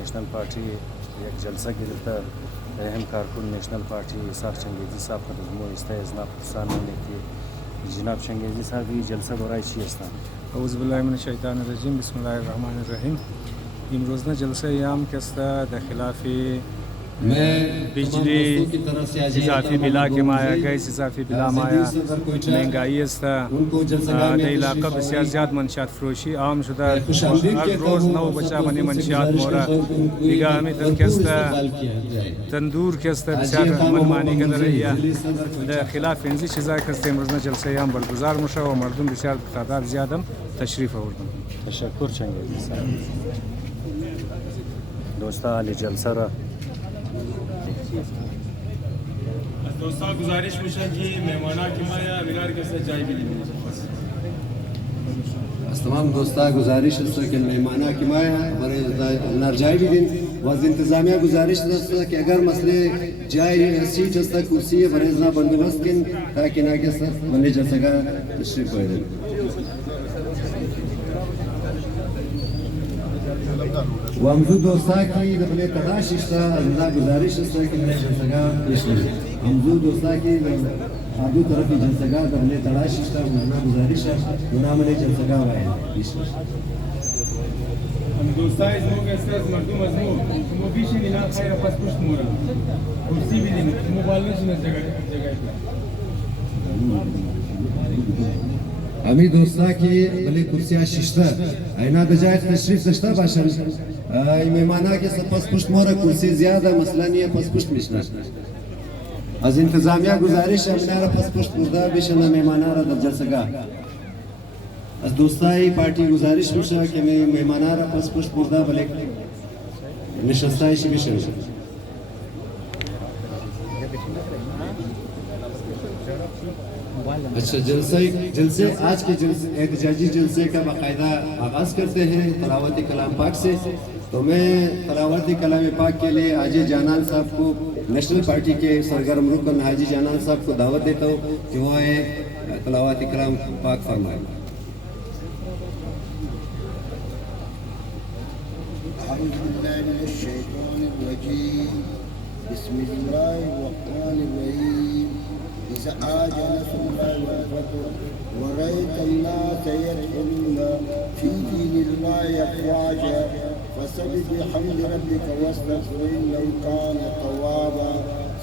National پارتی یک جلسه گرفته. اهم کارکن نیشنل پارتی اسحاق چنگیزی صاحب خود از مو استه از ناپسان که جناب چنگیزی صاحب این جلسه برای چی هستند؟ اعوذ بالله من الشیطان الرجیم. بسم الله الرحمن الرحیم. امروز نه جلسه ایام کسته د خلاف بجلی اضافی بلا که مایا گیس اضافی بلا مایا مهنگایی است. در علاقه بسیار زیاد منشیات فروشی عام شده. هر روز نو بچه من منشیات مورا دیگه همین کسته تندور کسته بسیار منمانی کنه رهیه. در خلاف اینزی چیزای کسته امروز نه جلسه ایام برگزار میشه و مردم بسیار تعداد زیادم تشریف آوردن. تشکر چنگیزی صاحب. دوستان علی جلسه را دوستان گزارش میشه که مهمانا که ما یا ویرار کسا جای بدیم. از تمام دوستان گزارش است که مهمانا که ما برای نر جای بدین و از انتظامیه گزارش است که اگر مسئله جای سیٹ است کرسی برای ازنا بندوبست کن تاکہ ناکس بندی جلسه کا تشریف بایدن. و امزو دوستا کی دبلی تلاش اشتا ازنا گزارش است که بندی جلسه کا تشریف امزو دوستا کی آدو طرفی جلسه کا دبلی تلاش اشتا ازنا گزارش است ناملی جلسه کا باید دوستان از مو کسا از مردم از مو بیشی نینا خیر پس پشت مورا کرسی بدیم موبایل نشونه جگه امی دوستا کی بلی کرسیاں ششتا اینا دجای تشریف داشتا باشن مهمانا کے پس پشت مورا کرسی زیادہ مسئلہ نہیں ہے پس پشت میشنا از انتظامیہ گزارش امنارا پس پشت مردہ بیشنا مهمانا را در جلسه گاه از دوستای پارتی گزارش میشه که مهمانا را پس پشت مردہ بلی نشستایش میشه. اچھا جلسے آج کے احتجاجی جلسے کا باقاعدہ آغاز کرتے ہیں تلاوت کلام پاک سے. تو میں تلاوت کلام پاک کے لیے حاجی جانان صاحب کو نیشنل پارٹی کے سرگرم رکن حاجی جانان صاحب کو دعوت دیتا ہوں کہ وہ تلاوت کلام پاک فرمائیں. أعوذ بالله من الشيطان الرجيم. بسم الله الرحمن الرحيم. إذا آجى نصر الله والفتح ورأيت الناس يدخلون في دين الله أفواجا فسبح بحمد ربك واستغفر إنه كان توابا.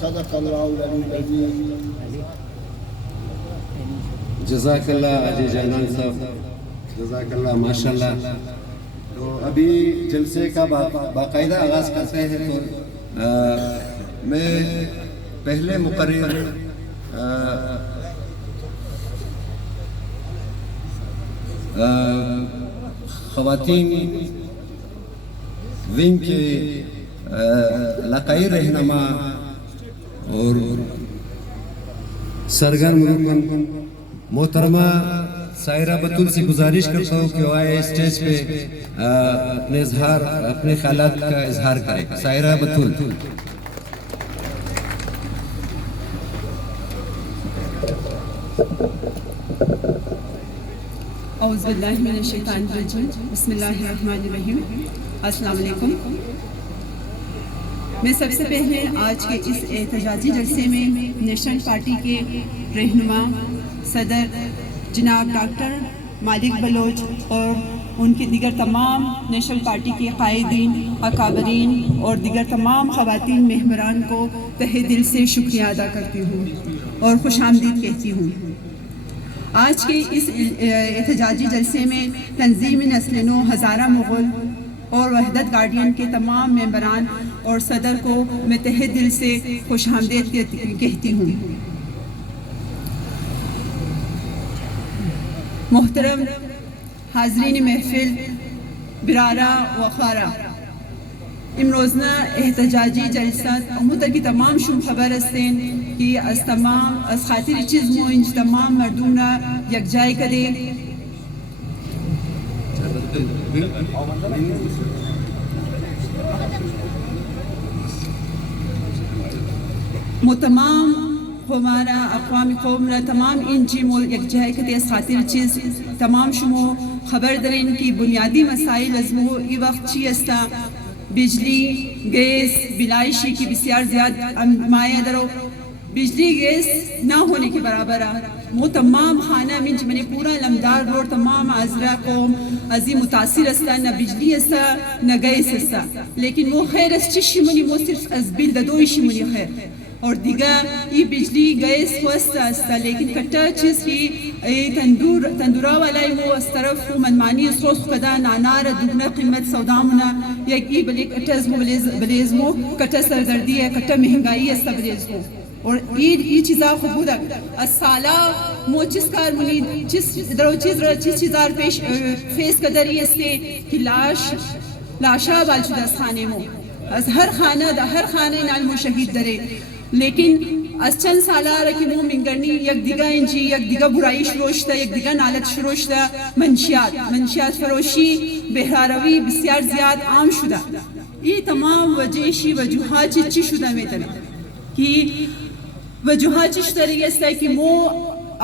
صدق الله العظيم. جزاک اللہ حاجی جانان صاحب, جزاک اللہ ماشاء اللہ. تو ابھی جلسے کا باقاعدہ آغاز کرتے ہیں. تو میں پہلے مقرر خواتین ونگ کے علاقائی رہنما اور سرگرم رکن محترمہ سائرہ بطول سے گزارش کرتا ہوں کہ وہ آئے اسٹیج پہ اپنے خیالات کا اظہار کرے. سائرہ بطول. اعوذ باللہ من الشیطان الرجیم. بسم اللہ الرحمن الرحیم. السلام علیکم. میں سب سے پہلے آج کے اس احتجاجی جلسے میں نیشنل پارٹی کے رہنما صدر جناب ڈاکٹر مالک بلوچ اور ان کے دیگر تمام نیشنل پارٹی کے قائدین, اکابرین اور دیگر تمام خواتین مہمران کو تہہ دل سے شکریہ ادا کرتی ہوں اور خوش آمدید کہتی ہوں. آج کے اس احتجاجی جلسے میں تنظیم نسل نو, ہزارہ مغل اور وحدت گارڈین کے تمام ممبران اور صدر کو میں تہہ دل سے خوش آمدید کہتی ہوں. محترم حاضرین محفل برارہ و خارہ, امروزنا احتجاجی جلسہ اموتا کی تمام شم خبر استین کہ از خاطر چیز مو انج تمام مردونا یک جائے کدے تمام ہمارا اقوام قوم تمام ان جی مول یک جائے کدے اس خاطر چیز تمام شمو خبر دارین که بنیادی مسائل از مو ای وقت چی است؟ بجلی، گیس، بلایشی که بسیار زیاد مایه درو بجلی گیس نہ ہونے کے برابر ہے. وہ تمام خانہ من جو میں نے پورا لمدار روڈ تمام عذرا قوم عظیم متاثر استا نہ بجلی استا نہ گیس استا. لیکن وہ خیر اس چشی منی وہ صرف از بیل ددویشی منی خیر اور دیگر یہ بجلی گیس وستا استا. لیکن کٹا چیز کی تندورا والا وہ اس طرف منمانی سوس کدا نانار دگنا قیمت سودامنا یک ای بلیک اٹزمو بلیزمو کٹا سردردی ہے کٹا مہنگائی استا بلیزمو. اور یہ چیزاں خوب السالہ مو چیز کار منی چیز چیزار پیش فیس قدر یہ سے کہ لاشا بالشدہ اس خانے مو از ہر خانہ نال شہید درے. لیکن از چند سالہ رکی مو منگرنی یک دیگا انجی یک دیگا برائی شروشتا یک دیگا نالت شروشتا منشیات فروشی بہراروی بسیار زیاد عام شدہ. یہ تمام وجیشی وجوہات چی شدہ میں تنہ کہ وجوہات چش طریقے سے کہ مو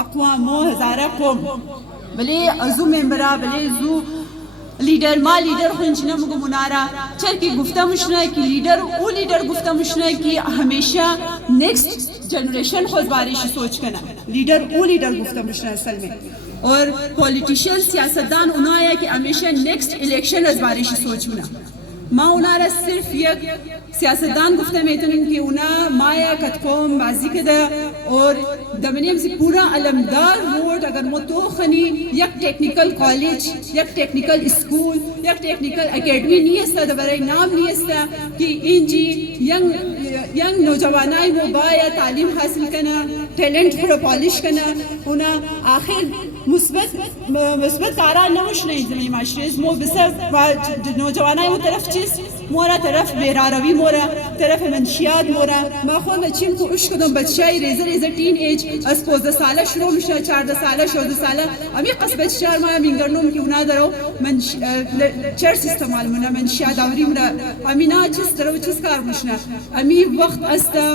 اقوام مو ہزارہ قوم بلے ازو ممبرہ بلے ازو لیڈر ما لیڈر خنجنہ مگو منارا چل کی گفتہ مشنہ کی لیڈر گفتہ مشنہ کی ہمیشہ نیکسٹ جنریشن خود بارش سوچ کنا لیڈر گفتہ مشنہ اصل میں. اور پولیٹیشین سیاستدان انہا ہے کہ ہمیشہ نیکسٹ الیکشن از بارش سوچ منا. ما انارا صرف یک سیاستدان گفتہ میتنن کہ اونا مایا کتقوم بازی کدا اور دمنیم سے پورا علمدار روڈ اگر مو تو خنی یک ٹیکنیکل کالج یک ٹیکنیکل اسکول یک ٹیکنیکل اکیڈمی نہیں استا دبرائی نام نہیں استا کہ انجی ینگ نوجوانائی مو بایا تعلیم حاصل کنا ٹیلنٹ پورا پالش کنا اونا آخر مثبت کارا نوش نہیں زمین معاشرز مو بسر نوجوانائی مو طرف چیز مورا طرف بیراروی مورا طرف منشیات مورا ما خود چیم کو عشق دم بچائی ریزر ٹین ایج از 15 سالہ شروع مشا 14 سالہ 16 سالہ امی قصبت شهر ما منگرنوم کی اونا درو چرس استعمال منا منشیات داوری منا امی نا چیز درو چیز کار مشنا امی وقت استا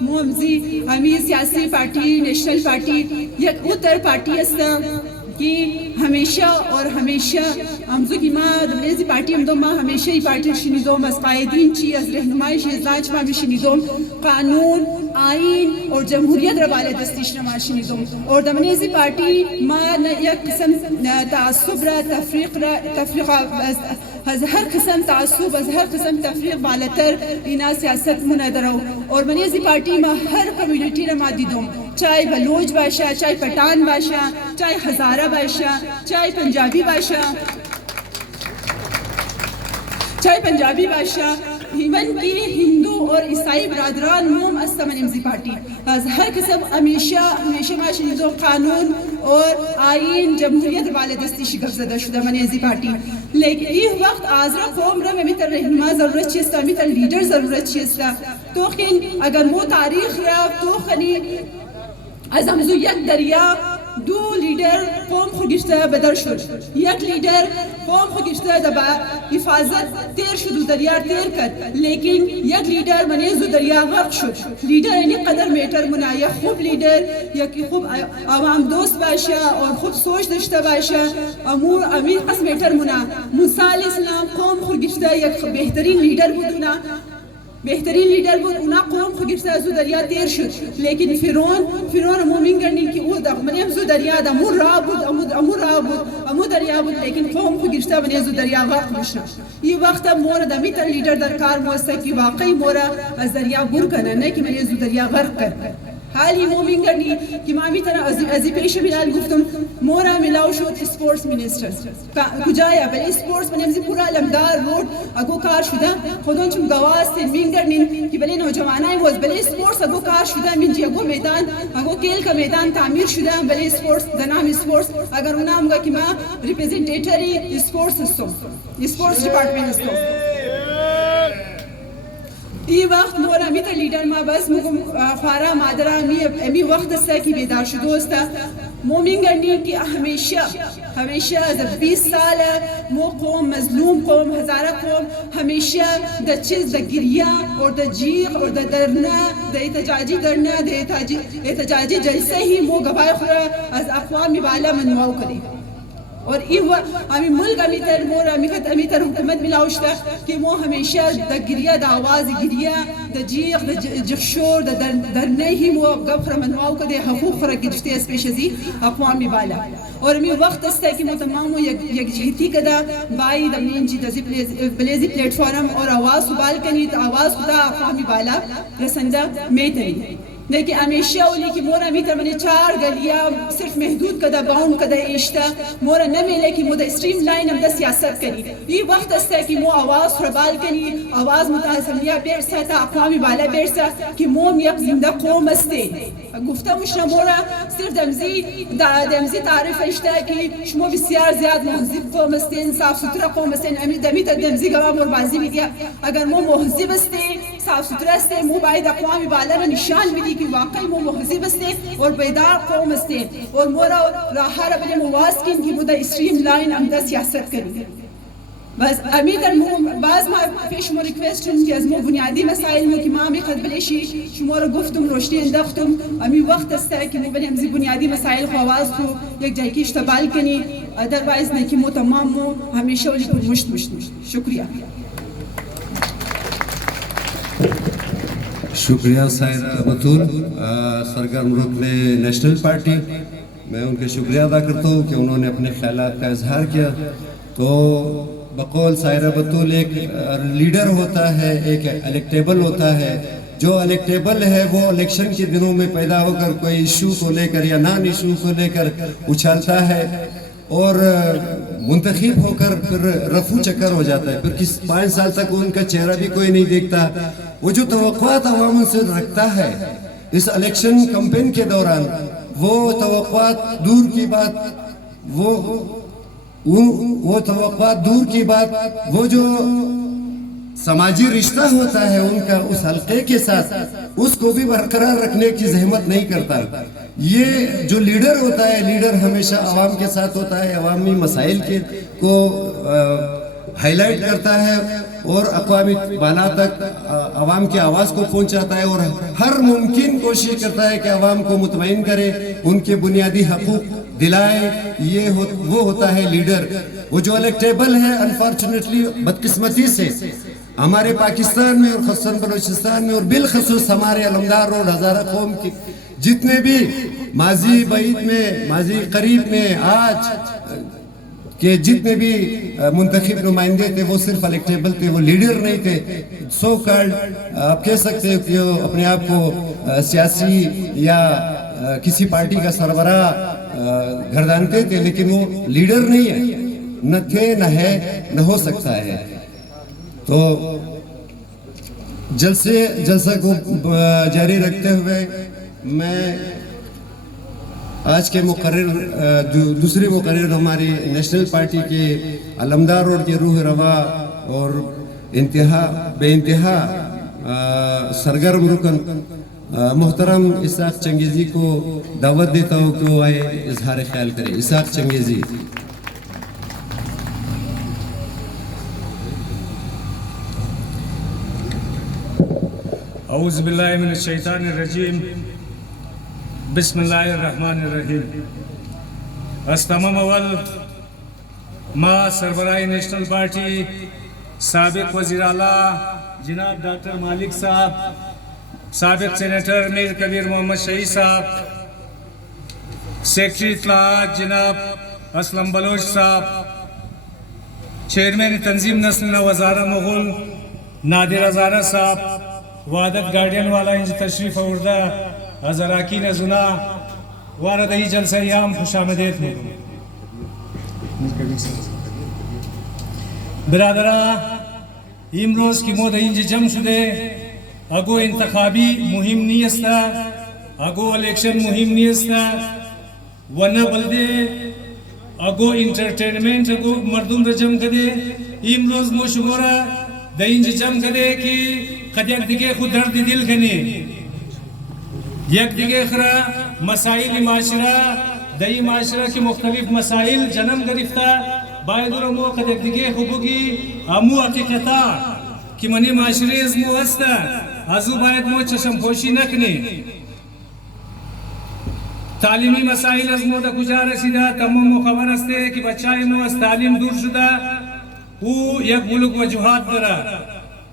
مومزی امی سیاسی پارٹی نیشنل پارٹی یک اتر پارٹی استا کہ ہمیشہ ہمزو کی ماں دمریزی پارٹی ہم دو ماں ہمیشہ ہی پارٹی شنی دوم از قائدین چی از رہنمائش ازلاج ماں بھی شنی دوم قانون آئین اور جمہوریت ربالے دستیش نما شنی دوم. اور دمریزی پارٹی ماں یک قسم تعصب را تفریق از ہر قسم تعصب از ہر قسم تفریق بالتر اینا سیاست منادرو. اور منیزی پارٹی ماں ہر کمیونٹی رما دی دوم چاہے بلوچ باشا چاہے پٹھان باشا چاہے ہزارہ باشا چاہے پنجابی باشا ایون کی ہندو اور عیسائی برادران موم استا منیزی پارٹی از ہر قسم ہمیشہ ماشی دو قانون اور آئین جمہوریت بالدستی شکف زدہ شدہ منیزی پارٹی. لیکن یہ وقت آزرا قوم را میں میتر رہنما ضرورت چیستا میتر لیڈر ضرورت چیستا. تو خین اگر مو تاریخ را تو خنی از ہمزو یک دریا دو لیڈر قوم خودگشته بدر شد. یک لیڈر قوم خودگشته دبا حفاظت تیر شد و دریا تیر کرد لیکن یک لیڈر منیز و دریا غرق شد. لیڈر اینی قدر میٹر منا یا خوب لیڈر یا کہ خوب عوام دوست باشا اور خوب سوچ داشته باشا امیر قسم میٹر منا. موسیٰ علیہ السلام قوم خودگشته یک بہترین لیڈر بودونا بہترین لیڈر بود اونا قوم خودگشته ازو دریا تیر شد. لیکن فرعون مومن کرنی کہ او منی ازو دریا دا امو دریا بود لیکن قوم خودگشته منی ازو دریا غرق بشنا. یہ وقت مورا دمیتر لیڈر درکار موستا کہ واقعی مورا از دریا گر کنا نہ کہ منی ازو دریا غرق کر. حالی مومن کرنی کہ مامی طرح ازی پیش ملال گفتم مورا ملاو شد سپورٹس منسٹر کجایا بلی سپورٹس منی ازی پورا لمدار روڈ اگو کار شدہ خودون چم گواز تین مین کرنی کہ بلی نوجوانائی موز بلی سپورٹس اگو کار شدہ من جی اگو میدان اگو کیل کا میدان تعمیر شدہ بلی سپورٹس دنام سپورٹس اگر انہا ہم گا کہ ماں ریپریزنٹیٹری سپورٹس استو سپورٹس ڈپارٹمنٹ استو. یہ وقت مورا میتا لیڈر ما بس مگم خوارا مادرہ امی وقت استا کی بیدار شدو استا مومن گرنی کہ ہمیشہ از 20 سال مو قوم مظلوم قوم ہزارہ قوم ہمیشہ دا چیز دا گریہ اور دا جیغ اور دا درنا دا احتجاجی درنا دا احتجاجی جلسے ہی مو گواہ خورا از اقوام بالا منواؤ کرے. اور امی ملک امی تر مور امی تر حکومت ملاوشتا کہ وہ ہمیشہ دا گریا دا آواز گریا دا جیغ دا جخشور دا در نہیں مو غفر منواو کدے حقوق را گرفتے اس پیش ازی اقوامی بالا اور امی وقت استا ہے کہ مو تمامو یک جہتی کدا بائی دا مین جی دا بلیزی پلیٹ فارم اور آواز سبال کنی تا آواز کدا اقوامی بالا رسندہ میتری لیکن ہمیشہ اولی کی مورا میتر منی 4 گلیا صرف محدود کدا باؤنڈ کدا ایشتا مورا نمیلے کی مودا اسٹریم لائن ہم دا سیاست کنی یہ وقت استا ہے کہ مو آواز خربال کنی آواز متحسنیہ بیرسا تا اقوامی بالا بیرسا کہ موم یک زندہ قوم استے گفتہ مشنا مورا صرف دمزی تعریف اشتا ہے کہ شمو بسیار زیاد محذب قوم استین صاف سترہ قوم استین دمی تا دمزی گوا مور بازی بھی دیا اگر مو محذب استے صاف سترہ استے مو باید اقوامی بالا را نشان بھی دی کہ واقعی مو محذب استے اور بیدار قوم استے اور مورا راہا را بلے مواسکن کی مودا اسٹریم لائن امدہ سیاست کریں بس امیتر بعض ما پیش مو ریکویسٹ ہوں کہ از مو بنیادی مسائل مو کہ مامی خد بلیشی شمور گفتم روشنی اندختم امی وقت استا ہے کہ مو بلی ہمزی بنیادی مسائل خواز کو یک جائے کی اشتبال کنی ادروائز نہیں کہ مو تمام مو ہمیشہ ولی پر مشت شکریہ شکریہ سائرہ بطول سرگرم رکن نیشنل پارٹی میں ان کے شکریہ ادا کرتا ہوں کہ انہوں نے اپنے خیالات کا اظہار کیا تو بقول سائرہ بطول ایک لیڈر ہوتا ہے ایک الیکٹیبل ہوتا ہے جو الیکٹیبل ہے وہ الیکشن کے دنوں میں پیدا ہو کر کوئی ایشو کو لے کر یا نان ایشو کو لے کر اچھالتا ہے اور منتخب ہو کر پھر رفو چکر ہو جاتا ہے پھر 5 سال تک ان کا چہرہ بھی کوئی نہیں دیکھتا وہ جو توقعات عوام سے رکھتا ہے اس الیکشن کمپین کے دوران وہ توقعات دور کی بات وہ توقعات دور کی بات وہ جو سماجی رشتہ ہوتا ہے ان کا اس حلقے کے ساتھ اس کو بھی برقرار رکھنے کی زحمت نہیں کرتا یہ جو لیڈر ہوتا ہے لیڈر ہمیشہ عوام کے ساتھ ہوتا ہے عوامی مسائل کو ہائی لائٹ کرتا ہے اور اقوامی بالا تک عوام کی آواز کو پہنچاتا ہے اور ہر ممکن کوشش کرتا ہے کہ عوام کو مطمئن کرے ان کے بنیادی حقوق دلائے یہ وہ ہوتا ہے لیڈر وہ جو الیکٹیبل ہے انفارچونیٹلی بدقسمتی سے ہمارے پاکستان میں اور خصوصاً بلوچستان میں اور بالخصوص ہمارے علمدار روڈ ہزارہ قوم کی جتنے بھی ماضی بعید میں ماضی قریب میں آج کہ جتنے بھی منتخب نمائندے تھے وہ صرف الیکٹیبل تھے وہ لیڈر نہیں تھے سو کالڈ آپ کہہ سکتے کہ وہ اپنے آپ کو سیاسی یا کسی پارٹی کا سربراہ گردانتے تھے لیکن وہ لیڈر نہیں ہے نہ تھے نہ ہے نہ ہو سکتا ہے تو جلسہ کو جاری رکھتے ہوئے میں آج کے مقرر دوسرے مقرر ہماری نیشنل پارٹی کے علمدار روڈ کے روح روا اور بے انتہا سرگرم رکن محترم اسحاق چنگیزی کو دعوت دیتا ہوں کہ وہ آئے اظہار خیال کرے اسحاق چنگیزی اعوذ باللہ من الشیطان الرجیم بسم اللہ الرحمن الرحیم استمام اول ما سربراہ نیشنل پارٹی سابق وزیر اعلیٰ جناب ڈاکٹر مالک صاحب سابق سینیٹر میر کبیر محمد شہید صاحب سیکرٹری اطلاعات جناب اسلم بلوچ صاحب چیئرمین تنظیم نسل وزارہ مغل نادر ہزارہ صاحب وعدت گارڈین والا انج تشریف آوردہ از اراکین زنا واردہی جلسہ ایام خوش آمدید میں برادرہ امروز کی مود انج جمع شدے اگو انتخابی مہم نیستا اگو الیکشن مہم نیستا ونہ بلدے اگو انٹرٹینمنٹ اگو مردم رجم کدے امروز مو شمورا دا انج جمع کدے کی قد یک دیگه خود درد دل کنی یک دیگه خرا مسائل معاشرہ دئی معاشرہ کی مختلف مسائل جنم گرفتا باید رو قد یک دیگه خوبگی امو حقیقتا کی منی معاشرے ازمو ہستا ازو باید مو چشم پوشی نکنی تعلیمی مسائل از مو دا کجا رسیده تمام خبر است که بچه مو از تعلیم دور شده او یک بلوک وجوهات داره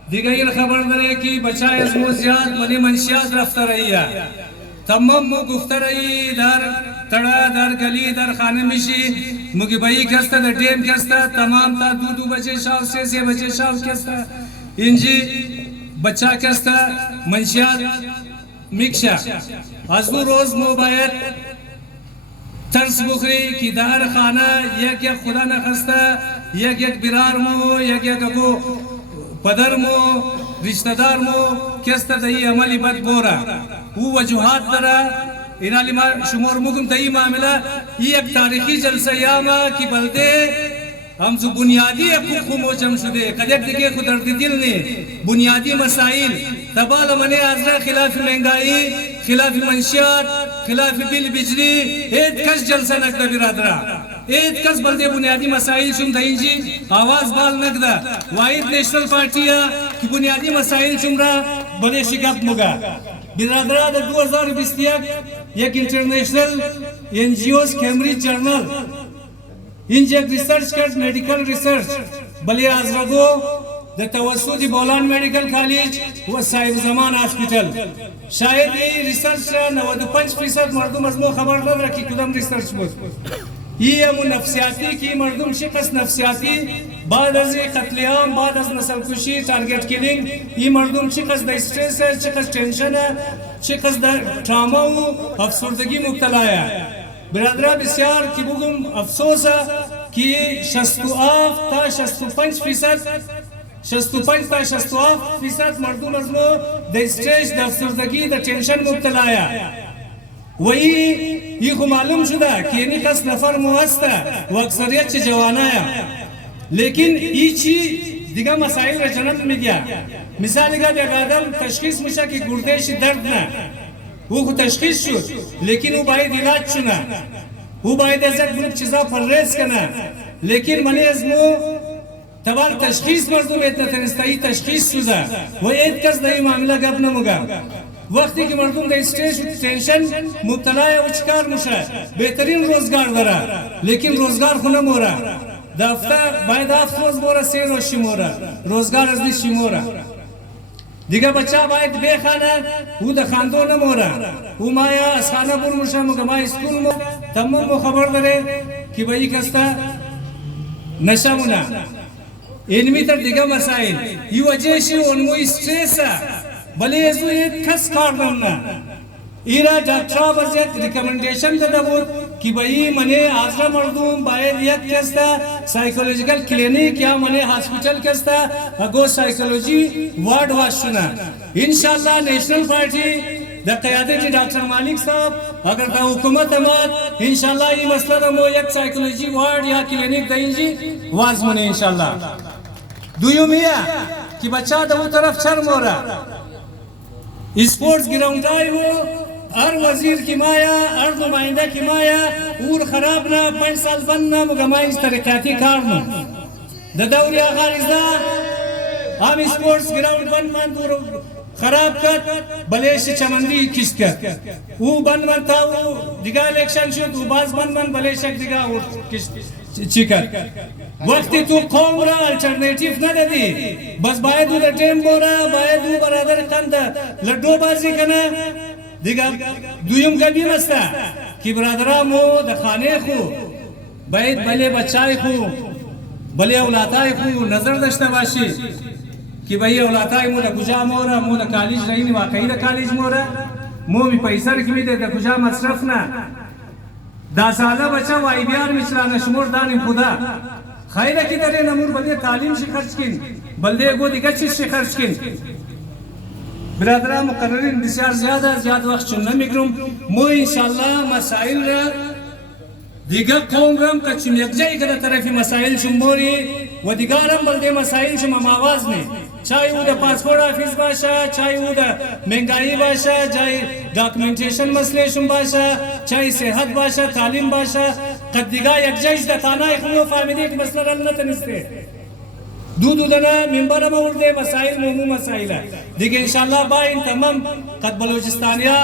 دیگه این خبر داره که بچه از مو زیاد منی منشیات رفته رہی ہے تمام مو گفته رہی در تڑا در گلی در خانه میشی مگی بایی کسته در ڈیم کسته تمام تا دو بچه شاو سے بچه شاو کسته اینجی بچه کسته منشیات میکشه از دو روز مو باید ترس بخری که در خانه یک خدا نخسته یک برار مو یک اگو پدر مو رشتہ دار مو کسته دهی عملی بد بورا او وجوهات داره اینالی ما شمار مگم دهی معامله یک تاریخی جلسه یاما که بلده ہم جو بنیادی حقوق موجم شده قدر دیگه خود درد دل نے بنیادی مسائل تبال منی آزرا خلاف مہنگائی خلاف منشیات خلاف بل بجلی ایت کس جلسہ نکدہ برادرہ ایت کس بلدے بنیادی مسائل شم دہین جی آواز بال نکدہ واحد نیشنل پارٹیا کی بنیادی مسائل شم را بڑے شکاف مگا برادرہ در 2021 یک international N G Os Cambridge journal اینجا ریسرچ کرد میڈیکل ریسرچ بلی آزردو در توسط بولان میڈیکل کالج و صاحب زمان ہاسپیٹل شاید یہ ریسرچ 95% مردم از مو خبر نداره که کدام ریسرچ بود یہ امو نفسیاتی کی مردم شکست نفسیاتی بعد از قتل عام بعد از نسل کشی ٹارگٹ کلنگ یہ مردم شکست دا اسٹریس ہے شکست ٹینشن ہے شکست دا ٹراما و افسردگی مبتلا ہے برادرہ بسیار کی بگم افسوس ہے کہ 65% تا 67% مردم از مو the stress the افسردگی the tension مبتلا ہے وہی یہ کو معلوم شدہ کہ اینی کس نفر موستا و اکثریت چھ جوانا ہے لیکن یہ چی دیگا مسائل را جنب میں گیا مثال کا دیکھ آدم تشخیص مشا کہ گردیش درد نہ وہ کو تشخیص شد لیکن وہ باید علاج چنا وہ باید ازت گروپ چیزا پرریز کنا لیکن منی از مو تبال تشخیص مردم اتنا تنستایی تشخیص شدہ وہ ایت کس دائی معاملہ گب نمگا وقتی که مردم در استریس و تنشن مبتلای و چکار مشه بهترین روزگار داره لیکن روزگار خونه مورا دفته باید 7 روز مورا 3 روز شمورا روزگار از نیست شمورا دیگه بچه باید بخانه او ده خاندو نمورا او مایا از خانه بر مشه مگه ما اسکول مو تمام مو خبر داره که بایی کستا نشه مونه اینمی تر دیگه مسائل ای وجه شی اونمو استریسه بلے ازو ایت کس کارنم نا ایرا ڈاکٹرہ بزیت ریکمنڈیشن دادا بود کہ بھئی منے آزرہ مردم باید یک کستا سائیکولوجیکل کلینک یا منے ہاسپیٹل کستا اگو سائیکولوجی وارڈ واشنا انشاءاللہ نیشنل پارٹی دا قیادت جی ڈاکٹر مالک صاحب اگر دا حکومت امات انشاءاللہ یہ مسئلہ دا مو یک سائیکولوجی وارڈ یا کلینک دائیں جی واز منے انشاءاللہ دویو میاں کہ بچہ دا وہ طرف چرم ہو رہا اسپورٹس گراؤنڈ آئی ہو ہر وزیر کی مایا ہر نمائندہ کی مایا اور خراب نہ 5 سال بند نہ مگمائی اس ترقیاتی کار نہ دا دوری آخار ازدہ ہم اسپورٹس گراؤنڈ بند اور خراب کر بلیش چمندی کس کر وہ بند تھا وہ دیگا الیکشن شد وہ باز بند بلیشک دیگا اور کس چکر وقتی تو قوم را الٹرنیٹیو نہ دی بس باید او دا ٹیم بورا باید او برادر کند لڈو بازی کنا دیگا دویم گلبی مستا کی برادرہ مو دا خانے خو باید بلے بچائی خو بلے اولاتائی خو نظر داشتا باشی کہ بھئی اولاتائی مو دا کجا مورا مو دا کالیج رہی واقعی دا کالیج مورا مو می پیسہ رکھوی دے دا کجا مصرف نا دا سالہ بچہ وائی بیار مچلانا شمور دانیم خدا خیرہ کی درے نمور بلدے تعلیم سے خرچ کن بلدے گو دیگر چیز سے خرچ کن برادرہ مقررین بسیار زیادہ وقت چننا مگرم مو انشاءاللہ مسائل را دیگر قوم رم کچم یک جائی کدہ طرفی مسائل شموری و دیگرم بلدے مسائل شم آواز نے چاہے وہ دا پاسپورٹ آفیس باشا چاہے وہ دا مہنگائی باشا چاہے ڈاکومنٹیشن مسئلے شم باشا چاہے صحت باشا تعلیم باشا قد دیگا یک جائز دا تانا اخنو فاہمیدی ایک مسئلہ رلنا تنستے دو دنا ممبر موردے مسائل مهمو مسائل ہے دیکھ انشاءاللہ با ان تمام قد بلوچستانیہ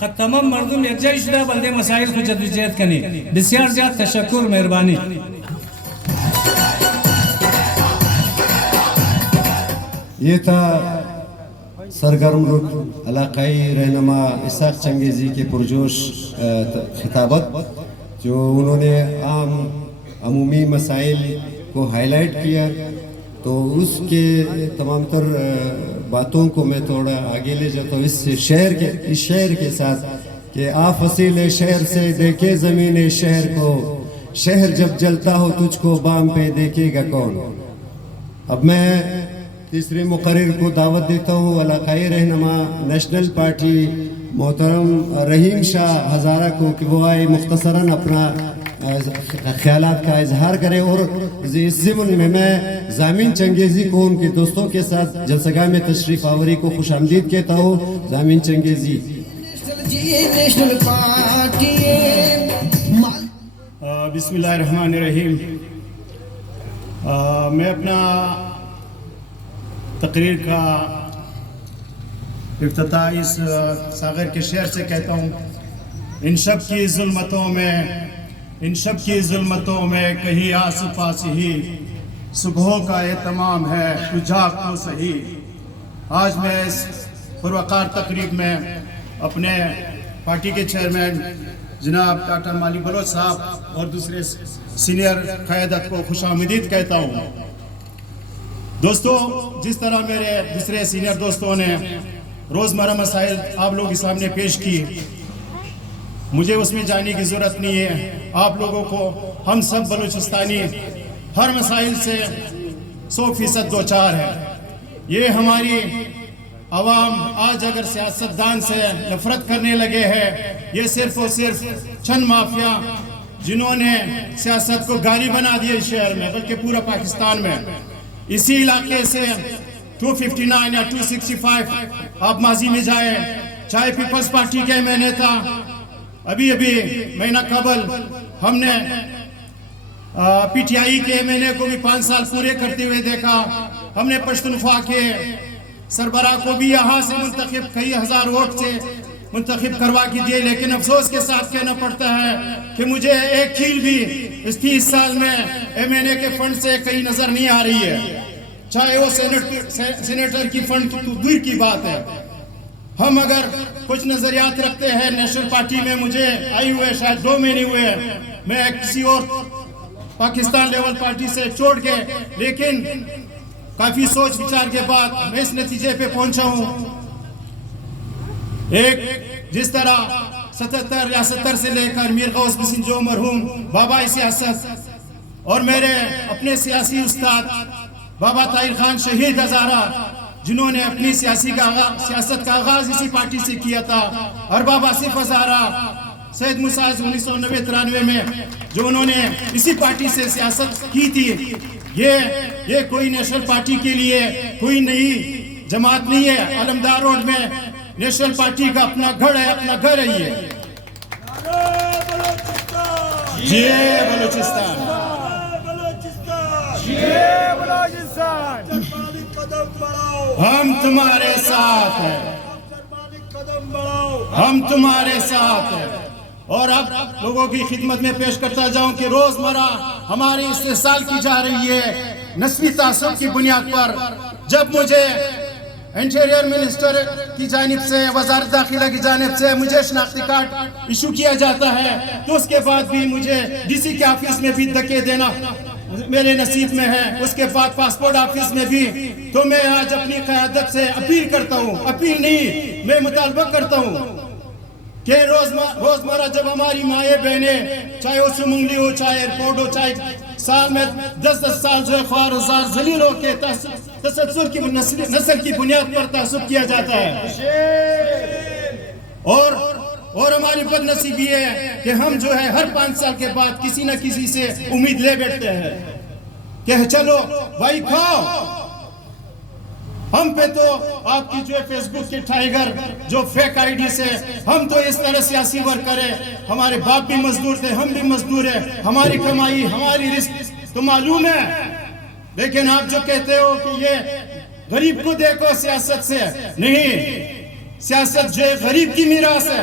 تمام مردم یکجای شده بلده مسائل خود جدوجہد کنی. بسیار زیاد تشکر، مہربانی. یہ تھا سرگرم رکن علاقائی رہنما اسحاق چنگیزی کے پرجوش خطابت، جو انہوں نے عمومی مسائل کو ہائی لائٹ کیا. تو اس کے تمام تر باتوں کو میں تھوڑا آگے لے جاتا ہوں اس شعر کے ساتھ کہ آ فصیل شہر سے دیکھے زمین شہر کو، شہر جب جلتا ہو تجھ کو بام پہ دیکھے گا کون. اب میں تیسرے مقرر کو دعوت دیتا ہوں، علاقائی رہنما نیشنل پارٹی محترم رحیم شاہ ہزارہ کو، کہ وہ آئے مختصراً اپنا خیالات کا اظہار کرے. اور اس ضمن میں ضامن چنگیزی کو ان کے دوستوں کے ساتھ جلسگاہ میں تشریف آوری کو خوش آمدید کہتا ہوں. ضامن چنگیزی. بسم اللہ الرحمن الرحیم. میں اپنا تقریر کا افتتاح اس ساغر کے شعر سے کہتا ہوں. ان شب کی ظلمتوں میں کہیں آس پاس ہی صبحوں کا اہتمام ہے، تو جاگ تو صحیح. آج میں اس پروقار تقریب میں اپنے پارٹی کے چیئرمین جناب ڈاکٹر مالک بلوچ صاحب اور دوسرے سینئر قیادت کو خوش آمدید کہتا ہوں. دوستو، جس طرح میرے دوسرے سینئر دوستوں نے روزمرہ مسائل آپ لوگوں کے سامنے پیش کی، مجھے اس میں جانے کی ضرورت نہیں ہے. آپ لوگوں کو ہم سب بلوچستانی ہر مسائل سے 100% دوچار ہے. یہ ہماری عوام آج اگر سیاستدان سے نفرت کرنے لگے ہیں، یہ صرف اور صرف چند مافیا جنہوں نے سیاست کو گالی بنا دی اس شہر میں بلکہ پورا پاکستان میں. اسی علاقے سے 259 یا 265 آپ ماضی میں جائیں، چاہے پیپلز پارٹی کے میں نے تھا. ابھی مہینہ قبل ہم نے پی ٹی آئی کے ایم این اے کو بھی 5 سال پورے کرتے ہوئے دیکھا. ہم نے پشتونخوا کے سربراہ کو بھی یہاں سے منتخب کئی ہزار ووٹ سے منتخب کروا کے دیے، لیکن افسوس کے ساتھ کہنا پڑتا ہے کہ مجھے ایک کھیل بھی اس 30 سال میں ایم این اے کے فنڈ سے کہیں نظر نہیں آ رہی ہے. چاہے وہ سینیٹر کی فنڈ کی دور کی بات ہے. ہم اگر کچھ نظریات رکھتے ہیں نیشنل پارٹی میں، مجھے آئی ہوئے شاید 2 مہینے ہوئے، میں کسی اور پاکستان لیول پارٹی سے چھوڑ کے، لیکن کافی سوچ وچار کے بعد میں اس نتیجے پہ پہنچا ہوں. ایک جس طرح 77 یا 70 سے لے کر میر غوث بسن جو مرحوم بابا سیاست اور میرے اپنے سیاسی استاد بابا طاہر خان شہید ہزارہ، جنہوں نے اپنی سیاست کا آغاز اسی پارٹی سے کیا تھا، اور بابا آصف ہزارہ، سید مساعد 1993 میں جو انہوں نے اسی پارٹی سے سیاست کی تھی. یہ کوئی نیشنل پارٹی کے لیے کوئی نئی جماعت نہیں ہے. علمدار روڈ میں نیشنل پارٹی کا اپنا گھر ہے، اپنا گھر ہے. یہ جی بلوچستان، ہم تمہارے ساتھ ہیں، ہم تمہارے ساتھ ہیں. اور اب لوگوں کی خدمت میں پیش کرتا جاؤں کہ روزمرہ ہماری استحصال کی جا رہی ہے نسلی تعصب کی بنیاد پر. جب مجھے انٹیریئر منسٹر کی جانب سے، وزارت داخلہ کی جانب سے مجھے شناختی کارڈ ایشو کیا جاتا ہے، تو اس کے بعد بھی مجھے ڈی سی کے آفس میں بھی دھکے دینا میرے نصیب میں ہے. اس کے بعد پاسپورٹ آفس میں بھی. تو میں آج اپنی قیادت سے اپیل کرتا ہوں، اپیل نہیں میں مطالبہ کرتا ہوں کہ روزمرہ جب ہماری مائیں بہنیں، چاہے وہ سمنگلی ہو، چاہے ایئرپورٹ ہو، چاہے سال میں 10 سال جو ہے خوار و زار ذلیل ہو کے تسلسل کی نسل کی بنیاد پر تعصب کیا جاتا ہے. اور ہماری بد نصیبی ہے کہ ہم جو ہے ہر 5 سال کے بعد کسی نہ کسی سے امید لے بیٹھتے ہیں کہ چلو بھائی کھاؤ. ہم پہ تو آپ کی جو ہے فیس بک کے ٹائیگر جو فیک آئی ڈی سے ہم تو اس طرح سیاسی ورکر ہیں. ہمارے باپ بھی مزدور تھے، ہم بھی مزدور ہیں. ہماری کمائی، ہماری رزق تو معلوم ہے. لیکن آپ جو کہتے ہو کہ یہ غریب کو دیکھو سیاست سے، نہیں، سیاست جو ہے غریب کی میراث ہے.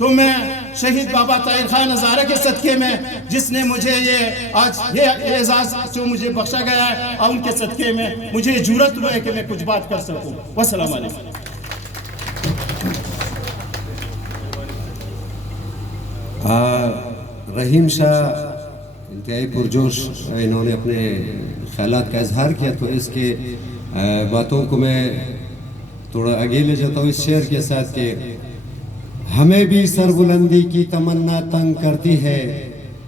تو میں شہید بابا طاہر خان ہزارہ کے صدقے میں، جس نے مجھے یہ اعزاز جو مجھے بخشا گیا ہے، اور ان کے صدقے میں مجھے جرأت ہوا ہے کہ میں کچھ بات کر سکوں. والسلام علیکم. رحیم شاہ انتہائی پرجوش انہوں نے اپنے خیالات کا اظہار کیا، تو اس کے باتوں کو میں تھوڑا آگے لے جاتا ہوں اس شعر کے ساتھ کہ ہمیں بھی سر بلندی کی تمنا تنگ کرتی ہے،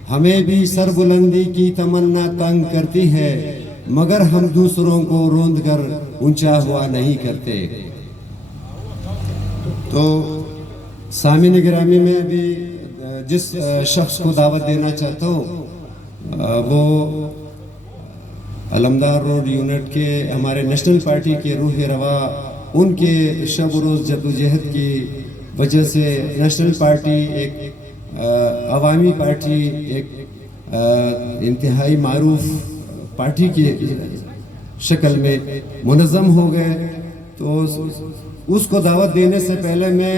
ہمیں بھی سر بلندی کی تمنا تنگ کرتی ہے، مگر ہم دوسروں کو روند کر اونچا ہوا نہیں کرتے. تو سامعین گرامی میں بھی جس شخص کو دعوت دینا چاہتا ہوں وہ علمدار روڈ یونٹ کے ہمارے نیشنل پارٹی کے روح روا، ان کے شب و روز جدوجہد کی وجہ سے نیشنل پارٹی ایک عوامی پارٹی، ایک انتہائی معروف پارٹی کی شکل میں منظم ہو گئے. تو اس کو دعوت دینے سے پہلے میں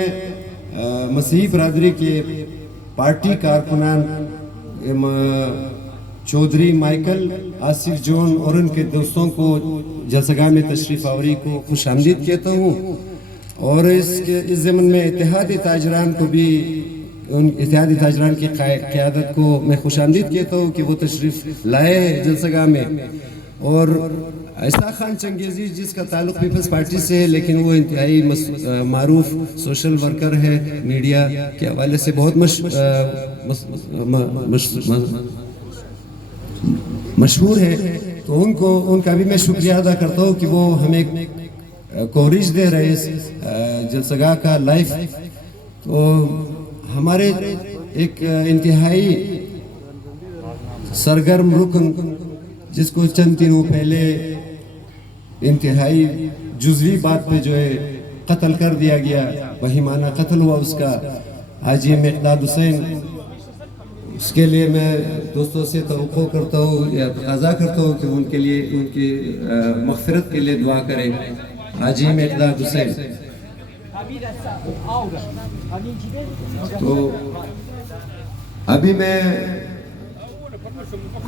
مسیحی برادری کے پارٹی کارکنان چودھری مائیکل، آصف جون اور ان کے دوستوں کو جلسگاہ میں تشریف آوری کو خوش آمدید کہتا ہوں. اور اس ضمن میں اتحادی تاجران کو بھی، ان اتحادی تاجران کی قیادت کو میں خوش آمدید کہتا ہوں کہ وہ تشریف لائے جلسگاہ میں. اور اسحاق خان چنگیزی جس کا تعلق پیپلز پارٹی سے ہے، لیکن وہ انتہائی معروف سوشل ورکر ہے، میڈیا کے حوالے سے بہت مشہور ہے. تو ان کا بھی میں شکریہ ادا کرتا ہوں کہ وہ ہمیں کوریج دے رہے اس جلسگاہ کا لائف. تو ہمارے ایک انتہائی سرگرم رکن جس کو چند دنوں پہلے انتہائی جزوی بات پہ جو ہے قتل کر دیا گیا، وحیمانہ قتل ہوا اس کا، حاجی مقداد حسین. اس کے لیے میں دوستوں سے توقع کرتا ہوں یا تقاضا کرتا ہوں کہ ان کے لیے، ان کی مغفرت کے لیے دعا کریں. حاجی مقداد حسین. تو ابھی میں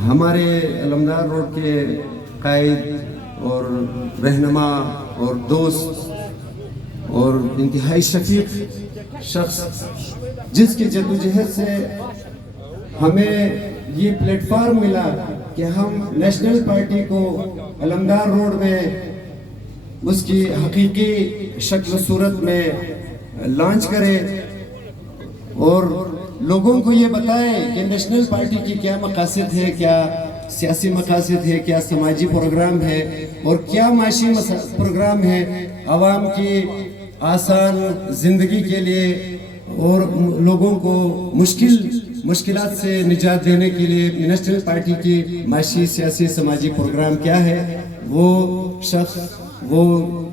ہمارے علمدار روڈ کے قائد اور رہنما اور دوست اور انتہائی شفیق شخص، جس کی جدوجہد سے ہمیں یہ پلیٹ فارم ملا کہ ہم نیشنل پارٹی کو علمدار روڈ میں اس کی حقیقی شکل و صورت میں لانچ کریں اور لوگوں کو یہ بتائیں کہ نیشنل پارٹی کی کیا مقاصد ہے، کیا سیاسی مقاصد ہے، کیا سماجی پروگرام ہے اور کیا معاشی پروگرام ہے عوام کی آسان زندگی کے لیے اور لوگوں کو مشکلات سے نجات دینے کے لیے نیشنل پارٹی کی معاشی سیاسی سماجی پروگرام کیا ہے. وہ شخص، وہ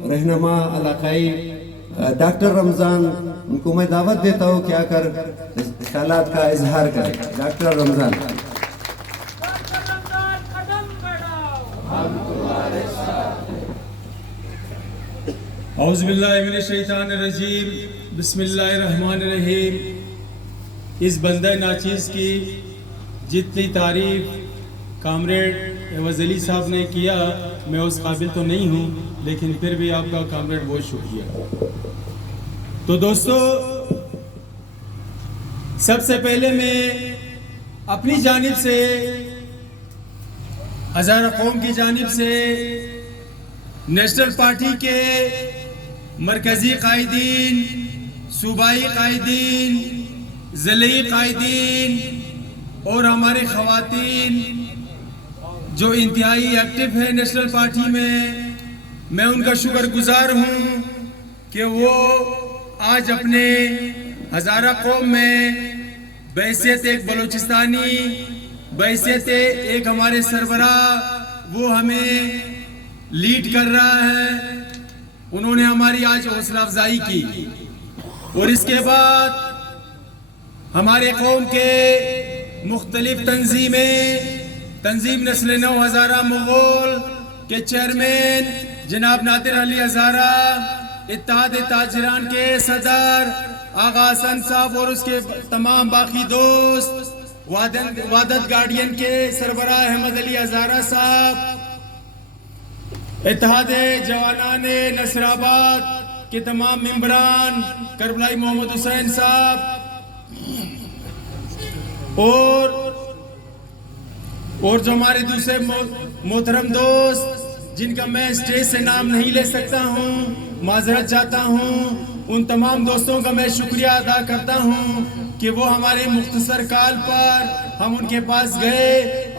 رہنما علاقائی ڈاکٹر رمضان، ان کو میں دعوت دیتا ہوں کہ آ کر خیالات کا اظہار کریں. ڈاکٹر رمضان. اعوذ باللہ من الشیطان الرجیم، بسم اللہ الرحمن الرحیم. اس بندہ ناچیز کی جتنی تعریف کامریڈ عوض علی صاحب نے کیا، میں اس قابل تو نہیں ہوں، لیکن پھر بھی آپ کا کامریڈ بہت شکریہ. تو دوستو، سب سے پہلے میں اپنی جانب سے، ہزارہ قوم کی جانب سے، نیشنل پارٹی کے مرکزی قائدین، صوبائی قائدین، ضلعی قائدین اور ہمارے خواتین جو انتہائی ایکٹیو ہیں نیشنل پارٹی میں ان کا شکر گزار ہوں کہ وہ آج اپنے ہزارہ قوم میں بحیثیت ایک بلوچستانی، بحیثیت ایک ہمارے سربراہ، وہ ہمیں لیڈ کر رہا ہے. انہوں نے ہماری آج حوصلہ افزائی کی. اور اس کے بعد ہمارے قوم کے مختلف تنظیم نسل نو ہزارہ مغول کے چیئرمین جناب نادر علی ہزارہ، اتحاد تاجران کے صدر آغا حسن صاحب اور اس کے تمام باقی دوست، وادت گارڈین کے سربراہ احمد علی ہزارہ صاحب، اتحاد جوانان نصر آباد کے تمام ممبران، کربلائی محمد حسین صاحب اور جو ہمارے دوسرے محترم دوست جن کا میں اسٹیج سے نام نہیں لے سکتا ہوں، معذرت چاہتا ہوں، ان تمام دوستوں کا میں شکریہ ادا کرتا ہوں کہ وہ ہمارے مختصر کال پر ہم ان کے پاس گئے،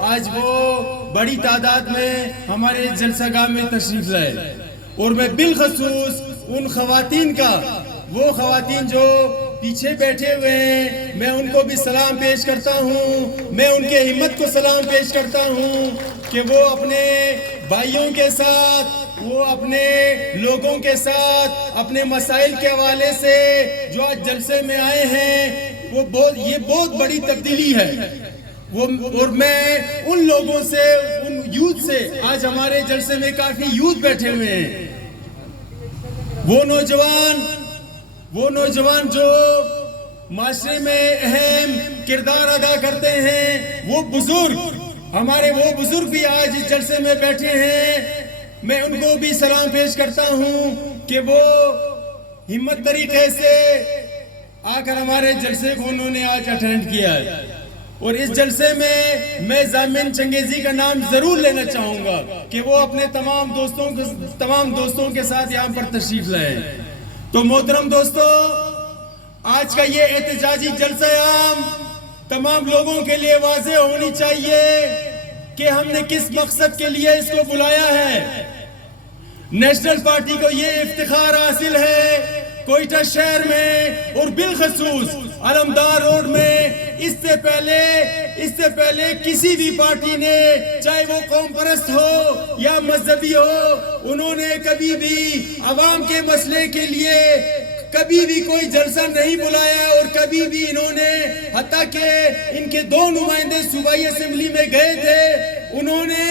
آج وہ بڑی تعداد میں ہمارے جلسہ گاہ میں تشریف لائے، اور میں بالخصوص ان خواتین کا، وہ خواتین جو پیچھے بیٹھے ہوئے ہیں، میں ان کو بھی سلام پیش کرتا ہوں، میں ان کے ہمت کو سلام پیش کرتا ہوں کہ وہ اپنے بھائیوں کے ساتھ، وہ اپنے لوگوں کے ساتھ اپنے مسائل کے حوالے سے جو آج جلسے میں آئے ہیں، یہ بہت بڑی تبدیلی ہے، اور میں ان لوگوں سے، ان یوتھ سے، آج ہمارے جلسے میں کافی یوتھ بیٹھے ہوئے ہیں، وہ نوجوان جو معاشرے میں اہم کردار ادا کرتے ہیں، وہ بزرگ، ہمارے وہ بزرگ بھی آج اس جلسے میں بیٹھے ہیں، میں ان کو بھی سلام پیش کرتا ہوں کہ وہ ہمت طریقے سے آ کر ہمارے جلسے کو انہوں نے آج اٹینڈ کیا ہے، اور اس جلسے میں میں ضامن چنگیزی کا نام ضرور لینا چاہوں گا کہ وہ اپنے تمام دوستوں کے ساتھ یہاں پر تشریف لائیں۔ تو محترم دوستو، آج کا یہ احتجاجی جلسہ عام تمام لوگوں کے لیے واضح ہونی چاہیے کہ ہم نے کس مقصد کے لیے اس کو بلایا ہے۔ نیشنل پارٹی کو یہ افتخار حاصل ہے کوئٹہ شہر میں اور بالخصوص علمدار روڈ میں، اس سے پہلے کسی بھی پارٹی نے، چاہے وہ قوم پرست ہو یا مذہبی ہو، انہوں نے کبھی بھی عوام کے مسئلے کے لیے کبھی بھی کوئی جلسہ نہیں بلایا، اور کبھی بھی انہوں نے، حتیٰ کہ ان کے 2 نمائندے صوبائی اسمبلی میں گئے تھے، انہوں نے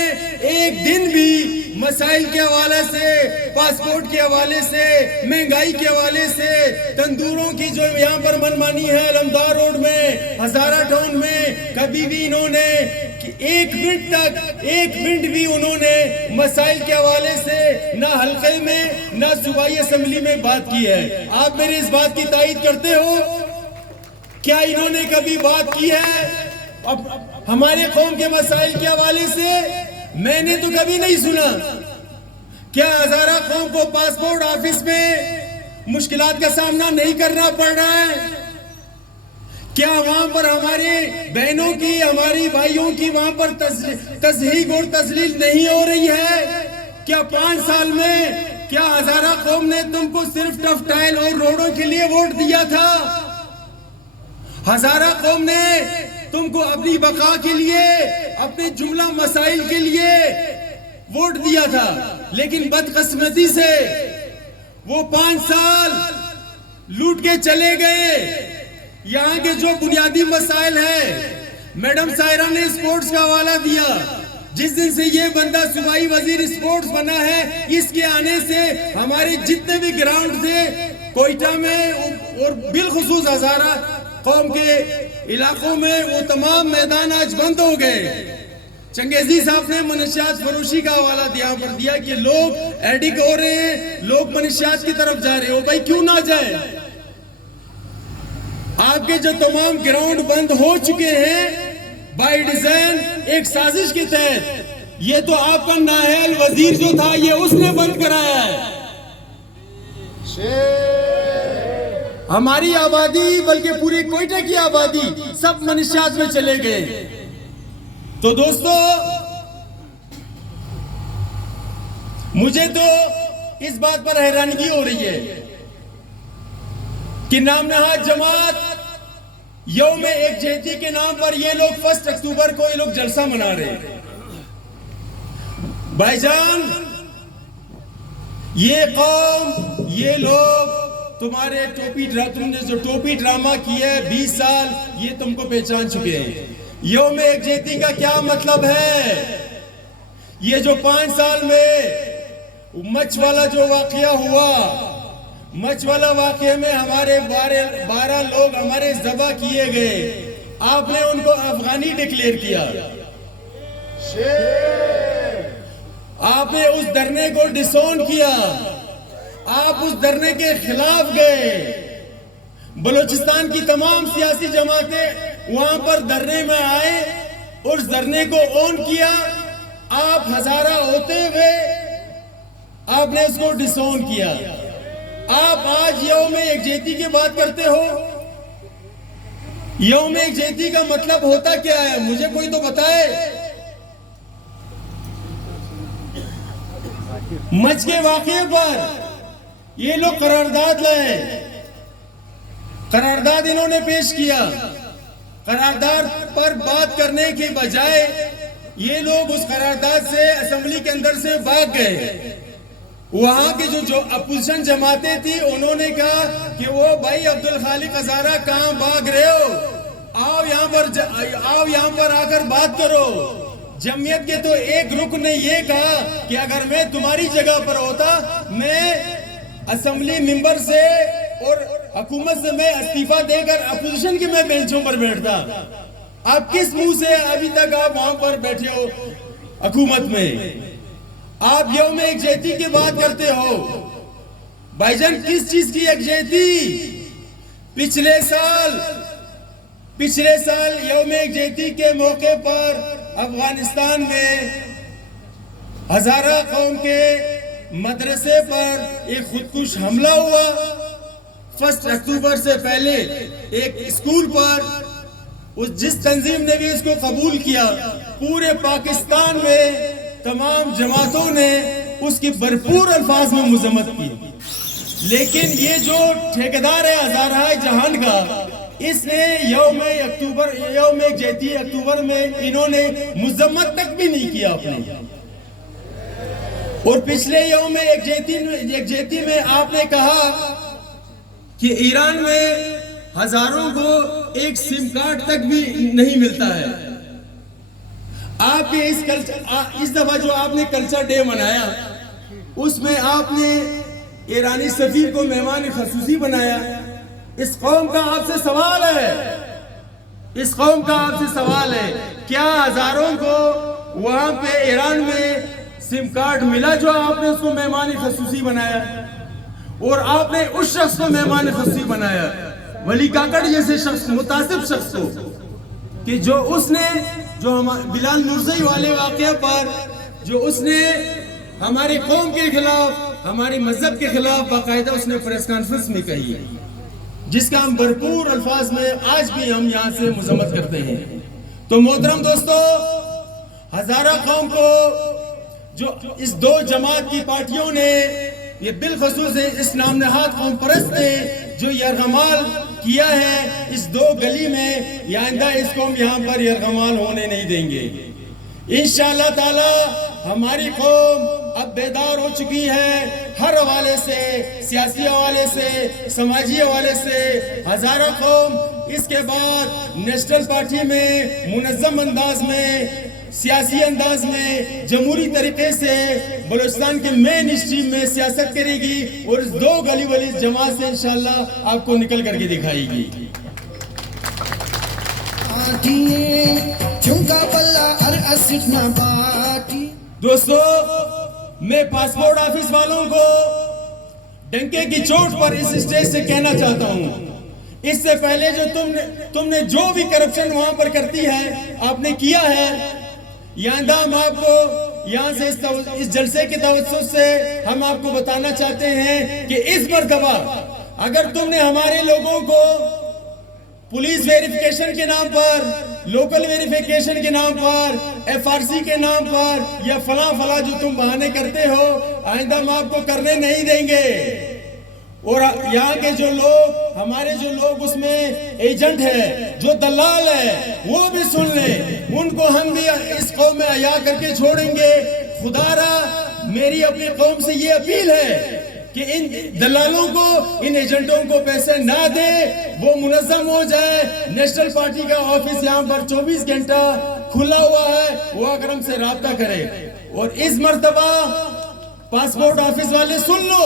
ایک دن بھی مسائل کے حوالے سے، پاسپورٹ کے حوالے سے، مہنگائی کے حوالے سے، تندوروں کی جو یہاں پر منمانی ہے علمدار روڈ میں، ہزارہ ٹاؤن میں، کبھی بھی انہوں نے ایک منٹ بھی انہوں نے مسائل کے حوالے سے نہ حلقے میں نہ صوبائی اسمبلی میں بات کی ہے۔ آپ میرے اس بات کی تائید کرتے ہو؟ کیا انہوں نے کبھی بات کی ہے اب ہمارے قوم کے مسائل کے حوالے سے؟ میں نے تو کبھی نہیں سنا۔ کیا ہزارہ قوم کو پاسپورٹ آفس میں مشکلات کا سامنا نہیں کرنا پڑ رہا ہے؟ کیا وہاں پر ہماری بہنوں کی، ہماری بھائیوں کی وہاں پر تضحیک اور تذلیل نہیں ہو رہی ہے؟ کیا 5 سال میں کیا ہزارہ قوم نے تم کو صرف ٹفٹائل اور روڈوں کے لیے ووٹ دیا تھا؟ ہزارہ قوم نے تم کو اپنی بقا کے لیے، اپنے جملہ مسائل کے لیے ووٹ دیا تھا، لیکن بدقسمتی سے وہ 5 سال لوٹ کے چلے گئے۔ یہاں کے جو بنیادی مسائل ہیں، میڈم سائرہ نے سپورٹس کا حوالہ دیا، جس دن سے یہ بندہ صوبائی وزیر سپورٹس بنا ہے، اس کے آنے سے ہمارے جتنے بھی گراؤنڈ تھے کوئٹہ میں اور بالخصوص ہزارہ قوم کے علاقوں میں، وہ تمام میدان آج بند ہو گئے۔ چنگیزی صاحب نے منشیات فروشی کا حوالہ یہاں پر دیا کہ لوگ ایڈک ہو رہے ہیں، لوگ منشیات کی طرف جا رہے ہو، بھائی کیوں نہ جائے؟ آپ کے جو تمام گراؤنڈ بند ہو چکے ہیں بائی ڈیزائن، ایک سازش کے تحت، یہ تو آپ کا نااہل وزیر جو تھا یہ اس نے بند کرایا ہے۔ ہماری آبادی، بلکہ پوری کوئٹہ کی آبادی سب منشیات میں چلے گئے۔ تو دوستو، مجھے تو اس بات پر حیرانگی ہو رہی ہے کہ نام نہاد جماعت یوم یکجہتی کے نام پر یہ لوگ 1 اکتوبر کو یہ لوگ جلسہ منا رہے ہیں۔ بھائی جان، یہ قوم، یہ لوگ تمہارے تم نے جو ٹوپی ڈرامہ کیا ہے 20 سال، یہ تم کو پہچان چکے ہیں۔ یوم یکجہتی کا کیا مطلب ہے؟ یہ جو 5 سال میں مچ والا جو واقعہ ہوا، مچ والا واقعے میں ہمارے 12 لوگ ہمارے ذبح کیے گئے، آپ نے ان کو افغانی ڈکلیئر کیا، آپ نے اس دھرنے کو ڈسون کیا، آپ اس دھرنے کے خلاف گئے، بلوچستان کی تمام سیاسی جماعتیں وہاں پر دھرنے میں آئے، اس دھرنے کو اون کیا، آپ ہزارہ ہوتے ہوئے آپ نے اس کو ڈسون کیا۔ آپ آج یوم یکجہتی کی بات کرتے ہو، یوم یکجہتی کا مطلب ہوتا کیا ہے؟ مجھے کوئی تو بتائے۔ مچ کے واقعے پر یہ لوگ قرارداد لائے، قرارداد انہوں نے پیش کیا، قرارداد پر بات کرنے کے بجائے یہ لوگ اس قرارداد سے اسمبلی کے اندر سے بھاگ گئے۔ وہاں کی جو اپوزیشن جماعتیں تھی انہوں نے کہا کہ وہ بھائی عبدالخالق ہزارہ کہاں بھاگ رہے ہو، آؤ یہاں پر آ کر بات کرو۔ جمعیت کے تو ایک رکن نے یہ کہا کہ اگر میں تمہاری جگہ پر ہوتا میں اسمبلی ممبر سے اور حکومت سے میں استعفیٰ دے کر اپوزیشن کے میں بینچوں پر بیٹھتا۔ آپ کس منہ سے ابھی تک آپ وہاں پر بیٹھے ہو حکومت میں؟ آپ یوم یکجہتی کی بات کرتے ہو، بھائی جان کس چیز کی یکجہتی؟ پچھلے سال یوم یکجہتی کے موقع پر افغانستان میں ہزارہ قوم کے مدرسے پر ایک خودکش حملہ ہوا۔ 1 اکتوبر سے پہلے ایک اسکول پر جس تنظیم نے بھی اس کو قبول کیا، پورے پاکستان میں تمام جماعتوں نے اس کی بھرپور الفاظ میں مذمت کی، لیکن یہ جو ٹھیکیدار ہے ہزارہ جہان کا، اس نے یوم یکجہتی اکتوبر میں انہوں نے مذمت تک بھی نہیں کیا اپنے۔ اور پچھلے یوم یکجہتی میں آپ نے کہا کہ ایران میں ہزاروں کو ایک سم کارڈ تک بھی نہیں ملتا ہے۔ آپ کے اس دفعہ جو آپ نے کلچر ڈے منایا، اس میں آپ نے ایرانی سفیر کو مہمان خصوصی بنایا۔ اس قوم کا آپ سے سوال ہے، کیا ہزاروں کو وہاں پہ ایران میں سم کارڈ ملا جو آپ نے اس کو مہمان خصوصی بنایا؟ اور آپ نے اس شخص کو مہمان خصوصی بنایا، ولی کاکڑ جیسے شخص، متعصب شخص کو، کہ جو بلال نورزئی والے واقعہ پر جو اس نے ہماری قوم کے خلاف، ہماری مذہب کے خلاف باقاعدہ اس نے پریس کانفرنس میں کہی، جس کا ہم بھرپور الفاظ میں آج بھی ہم یہاں سے مذمت کرتے ہیں۔ تو محترم دوستو، ہزارہ قوم کو جو اس 2 جماعت کی پارٹیوں نے، یہ بالخصوص اس نام نہاد قوم پرست نے جو یرغمال کیا ہے اس 2 گلی میں، آئندہ اس کو ہم یہاں پر یرغمال ہونے نہیں دیں گے۔ انشاءاللہ تعالی ہماری قوم اب بیدار ہو چکی ہے، ہر حوالے سے، سیاسی حوالے سے، سماجی حوالے سے۔ ہزارہ قوم اس کے بعد نیشنل پارٹی میں منظم انداز میں، سیاسی انداز میں، جمہوری طریقے سے بلوچستان کے مین اسٹریم میں سیاست کرے گی، اور اس 2 گلی والی جماعت سے انشاءاللہ آپ کو نکل کر کے دکھائے گی۔ دوستو، میں پاسپورٹ آفس والوں کو ڈنکے کی چوٹ پر اس اسٹیج سے کہنا چاہتا ہوں، اس سے پہلے جو تم نے جو بھی کرپشن وہاں پر کرتی ہے، آپ نے کیا ہے، یہاں ہم آپ کو یہاں سے اس جلسے کے توسط سے ہم آپ کو بتانا چاہتے ہیں کہ اس مرتبہ اگر تم نے ہمارے لوگوں کو پولیس ویریفیکیشن کے نام پر، لوکل ویریفیکیشن کے نام پر، FRC کے نام پر، یا فلاں جو تم بہانے کرتے ہو، آئندہ ہم آپ کو کرنے نہیں دیں گے۔ اور یہاں کے جو لوگ، ہمارے جو لوگ اس میں ایجنٹ ہے، جو دلال ہے، وہ بھی سن لیں، ان کو ہم بھی اس قوم میں عیا کر کے چھوڑیں گے۔ خدا را میری اپنی قوم سے یہ اپیل ہے کہ ان دلالوں کو، ان ایجنٹوں کو پیسے نہ دے، وہ منظم ہو جائے۔ نیشنل پارٹی کا آفس یہاں پر 24 گھنٹہ کھلا ہوا ہے، وہ اگر ہم سے رابطہ کرے۔ اور اس مرتبہ پاسپورٹ آفس والے سن لو،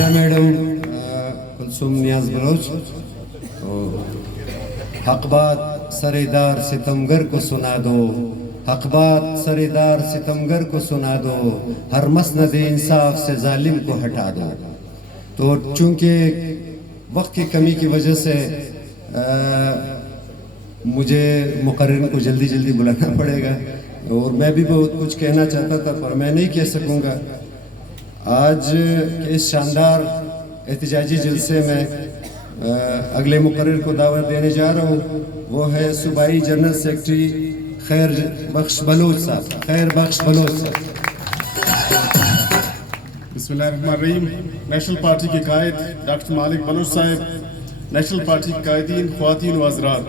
نازیہ میڈم کلثوم نیاز بلوچ. حق بات سردار ستمگر کو سنا دو, حق بات سردار ستمگر کو سنا دو, ہر مسند انصاف سے ظالم کو ہٹا دو. تو چونکہ وقت کی کمی کی وجہ سے مجھے مقرر کو جلدی جلدی بلانا پڑے گا, اور میں بھی بہت کچھ کہنا چاہتا تھا پر میں نہیں کہہ سکوں گا. آج کے اس شاندار احتجاجی جلسے میں اگلے مقرر کو دعوت دینے جا رہا ہوں, وہ ہے صوبائی جنرل سیکرٹری خیر بخش بلوچ صاحب. خیر بخش بلوچ صاحب. بسم اللہ الرحمن الرحیم. نیشنل پارٹی کے قائد ڈاکٹر مالک بلوچ صاحب, نیشنل پارٹی کے قائدین, خواتین و حضرات,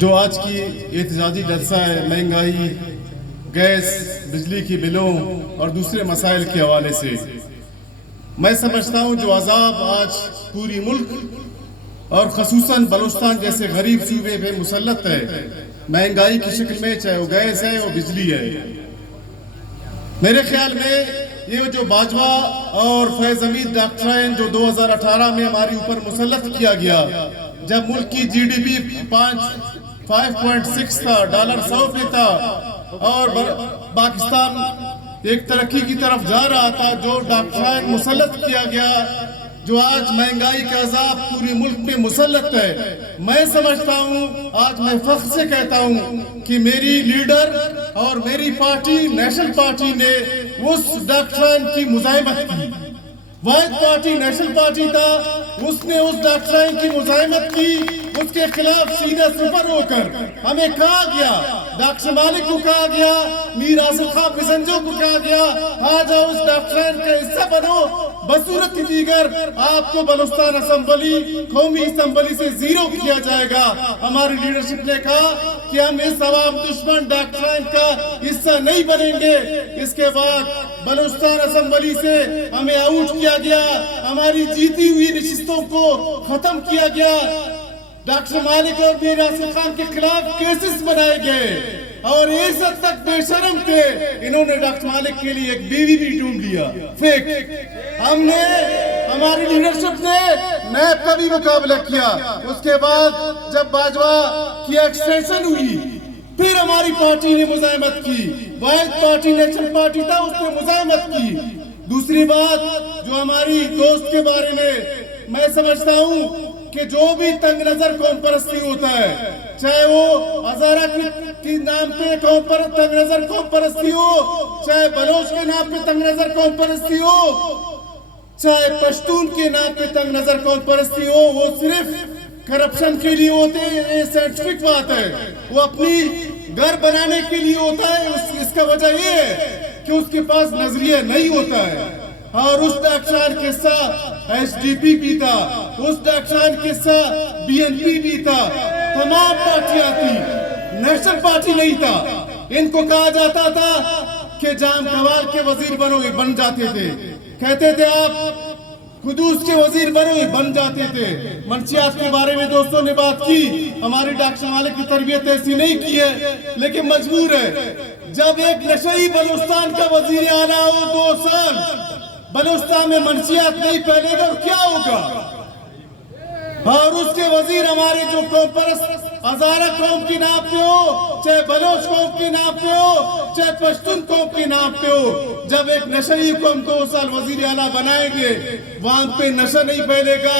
جو آج کی احتجاجی جلسہ ہے مہنگائی, گیس, بجلی کی بلوں اور دوسرے مسائل کے حوالے سے, میں سمجھتا ہوں جو عذاب آج پوری ملک اور خصوصاً بلوچستان جیسے غریب صوبے پہ مسلط ہے مہنگائی کی شکل میں, چاہے وہ گیس ہے اور بجلی ہے, میرے خیال میں یہ جو باجوہ اور فیض حمید ڈاکٹرائن جو 2018 میں ہماری اوپر مسلط کیا گیا, جب ملک کی جی ڈی پی 5.6 تھا, $100 پہ تھا, اور پاکستان ایک ترقی کی طرف جا رہا تھا, جو ڈاکٹرائن مسلط کیا گیا, جو آج مہنگائی کا عذاب پوری ملک میں مسلط ہے, میں سمجھتا ہوں, آج میں فخر سے کہتا ہوں کہ میری لیڈر اور میری پارٹی نیشنل پارٹی نے اس ڈاکٹرائن کی مزاحمت کی. واحد پارٹی نیشنل پارٹی تھا, اس نے اس ڈاکٹرائن کی مزاحمت کی, اس کے خلاف سینہ سپر ہو کر ہمیں کہا گیا, ڈاکٹر مالک کو کہا گیا, میر آصف خان پسنجو کو کہا گیا, آ جاؤ اس ڈاکٹرائن کا حصہ بنو, بصورت دیگر آپ کو بلوچستان اسمبلی, قومی اسمبلی سے زیرو کیا جائے گا. ہماری لیڈرشپ نے کہا کہ ہم اس عوام دشمن ڈاکٹرائن کا حصہ نہیں بنیں گے. اس کے بعد بلوچستان اسمبلی سے ہمیں آؤٹ کیا گیا, ہماری جیتی ہوئی نشستوں کو ختم کیا گیا, ڈاکٹر مالک اور میر آصف خان کے خلاف کیسز بنائے گئے, اور اس حد تک بے شرم تھے, انہوں نے ڈاکٹر مالک کے لیے ایک بیوی بھی ڈھونڈ لیا, فیک. ہم نے, ہماری لیڈرشپ نے نیب کا بھی مقابلہ کیا. اس کے بعد جب باجوہ کی ایکسٹینشن ہوئی, پھر ہماری پارٹی نے مزاحمت کی. واحد پارٹی نیشنل پارٹی تھا, اس نے مزاحمت کی. دوسری بات جو ہماری دوست کے بارے میں سمجھتا ہوں کہ جو بھی تنگ نظر قوم پرستی ہوتا ہے, چاہے وہ ہزارہ کی نام پہ تنگ نظر قوم پرستی ہو, چاہے بلوچ کے نام پہ تنگ نظر قوم پرستی ہو, چاہے پشتون کے نام پہ تنگ نظر قوم پرستی ہو, وہ صرف کرپشن کے لیے ہوتے ہیں. یہ سائنٹیفک بات ہے, وہ اپنی گھر بنانے کے لیے ہوتا ہے. اس کا وجہ یہ ہے کہ اس کے پاس نظریہ نہیں ہوتا ہے. اور اس ڈاکٹرائن کے ساتھ ایس ڈی پی بھی تھا, اس ڈاکٹرائن کے ساتھ بی این پی بھی تھا, تمام پارٹیاں تھی, نیشنل پارٹی نہیں تھا. ان کو کہا جاتا تھا کہ جام قوال کے وزیر بنو گے, بن جاتے تھے. کہتے تھے آپ حدود کے وزیر بنو گے, بن جاتے تھے. منشیات کے بارے میں دوستوں نے بات کی, ہماری ڈاکٹر مالک کی تربیت ایسی نہیں کی ہے, لیکن مجبور ہے. جب ایک نشئی بلوچستان کا وزیر اعلیٰ ہو 2 سال, بلوچستان میں منشیات نہیں پھیلے گا اور کیا ہوگا؟ اور اس کے وزیر ہمارے جو قوم پرست ہزارہ قوم کی نام پہ ہو, چاہے بلوچ قوم کی نام پہ ہو, چاہے پشتون قوم کی نام پہ ہو, جب ایک نشئی کو ہم 2 سال وزیر اعلیٰ بنائیں گے, وہاں پہ نشہ نہیں پھیلے گا,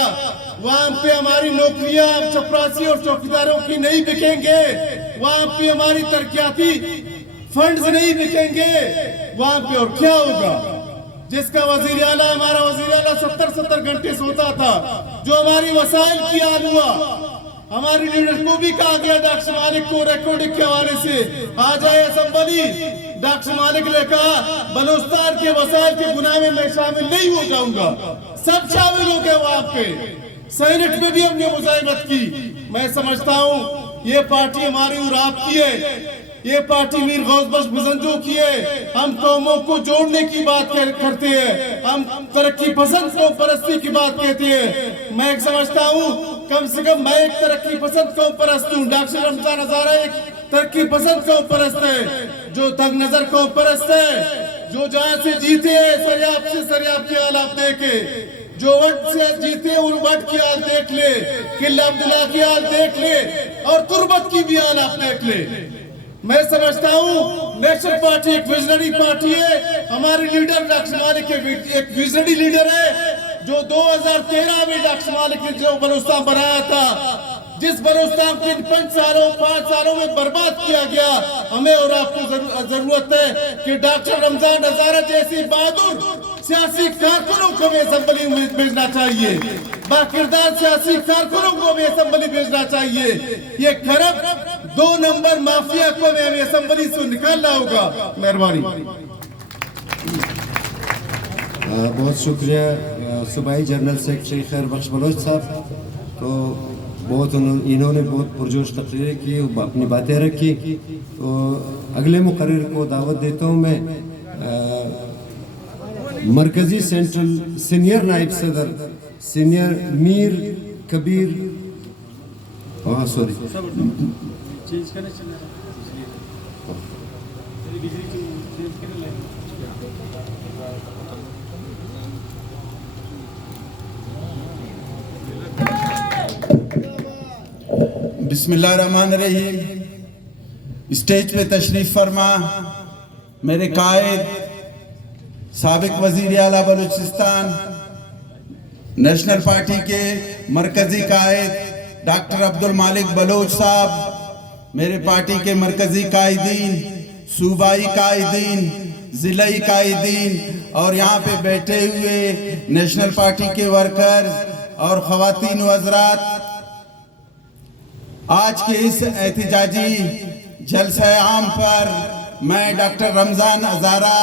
وہاں پہ ہماری نوکریاں چپراسی اور چوکیداروں کی نہیں بکیں گے, وہاں پہ ہماری ترقیاتی فنڈز نہیں بکیں گے, وہاں پہ اور کیا ہوگا؟ جس کا وزیر اعلیٰ, ہمارا وزیر اعلیٰ 70 گھنٹے سوتا تھا, جو ہماری وسائل کی حال ہوا. ہماری لیڈر کو بھی کہا گیا ڈاکٹر مالک کو ریکارڈنگ کے حوالے سے, آ جائے اسمبلی. ڈاکٹر مالک نے کہا بلوچستان کے وسائل کے گناہ میں میں شامل نہیں ہو جاؤں گا. سب شامل ہو گئے وہاں پہ. سینٹ میں بھی ہم نے مزاحمت کی. میں سمجھتا ہوں یہ پارٹی ہماری اور آپ کی ہے, یہ پارٹی میر غوث بخش بزنجو کی ہے. ہم قوموں کو جوڑنے کی بات کرتے ہیں, ہم ترقی پسند قوم پرستی کی بات کہتے ہیں. میں سمجھتا ہوں کم سے کم میں ایک ترقی پسند قوم پرست ہوں, ڈاکٹر رمضان ہزارہ ایک ترقی پسند قوم پرست ہے. جو تنگ نظر قوم پرست ہے, جو جہاں سے جیتے ہیں سریاب سے سریاب کی حال آپ دیکھیں، جو وٹ سے جیتے ان وٹ کی حال دیکھ لے، قلعہ عبداللہ کی حال دیکھ لے، اور تربت کی بھی حال آپ دیکھ لے۔ میں سمجھتا ہوں نیشنل پارٹی ایک ویژنری پارٹی ہے، ہمارے لیڈر ڈاکٹر مالک ایک ویژنری لیڈر ہے، جو 2013 میں ڈاکٹر مالک نے جو بلوچستان بنایا تھا، جس بلوچستان کو ان 5 سالوں میں برباد کیا گیا، ہمیں اور آپ کو ضرورت ہے کہ ڈاکٹر رمضان ہزارہ جیسی بہادر سیاسی کارکنوں کو بھی اسمبلی میں بھیجنا چاہیے، باکردار سیاسی کارکنوں کو بھی اسمبلی بھیجنا چاہیے۔ یہ خراب 2 نمبر مافیا کو ہمیں اسمبلی سے نکالنا ہوگا۔ مہربانی۔ بہت شکریہ صوبائی جنرل سیکرٹری خیر بخش بلوچ صاحب، تو انہوں نے بہت پرجوش تقریر کی، اپنی باتیں رکھی۔ تو اگلے مقرر کو دعوت دیتا ہوں میں، مرکزی سینٹرل سینئر نائب صدر سینئر میر کبیر بسم اللہ الرحمن الرحیم۔ اسٹیج پہ تشریف فرما میرے قائد سابق وزیر اعلیٰ بلوچستان، نیشنل پارٹی کے مرکزی قائد ڈاکٹر عبدالمالک بلوچ صاحب، میرے پارٹی کے مرکزی قائدین، صوبائی قائدین، ضلعی قائدین، اور یہاں پہ بیٹھے ہوئے نیشنل پارٹی کے ورکرز اور خواتین و حضرات، آج کے اس احتجاجی جلسہ عام پر میں ڈاکٹر رمضان ہزارہ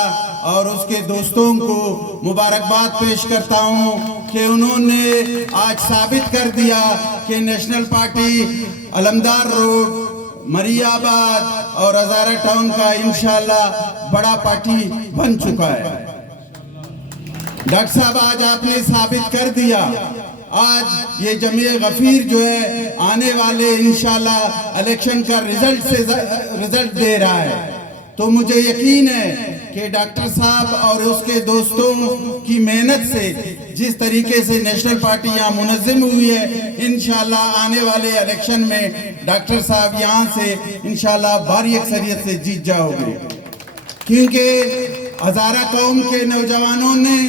اور اس کے دوستوں کو مبارکباد پیش کرتا ہوں کہ انہوں نے آج ثابت کر دیا کہ نیشنل پارٹی علمدار روڈ، مری آباد اور ہزارہ ٹاؤن کا انشاءاللہ بڑا پارٹی بن چکا ہے۔ ڈاکٹر صاحب آج آپ نے ثابت کر دیا، آج یہ جمعیہ غفیر جو ہے آنے والے انشاءاللہ الیکشن کا رزلٹ دے رہا ہے، تو مجھے یقین ہے کہ ڈاکٹر صاحب اور اس کے دوستوں کی محنت سے جس طریقے سے نیشنل پارٹی یہاں منظم ہوئی ہے، انشاءاللہ آنے والے الیکشن میں ڈاکٹر صاحب یہاں سے انشاءاللہ بھاری اکثریت سے جیت جاؤ گے، کیونکہ ہزارہ قوم کے نوجوانوں نے،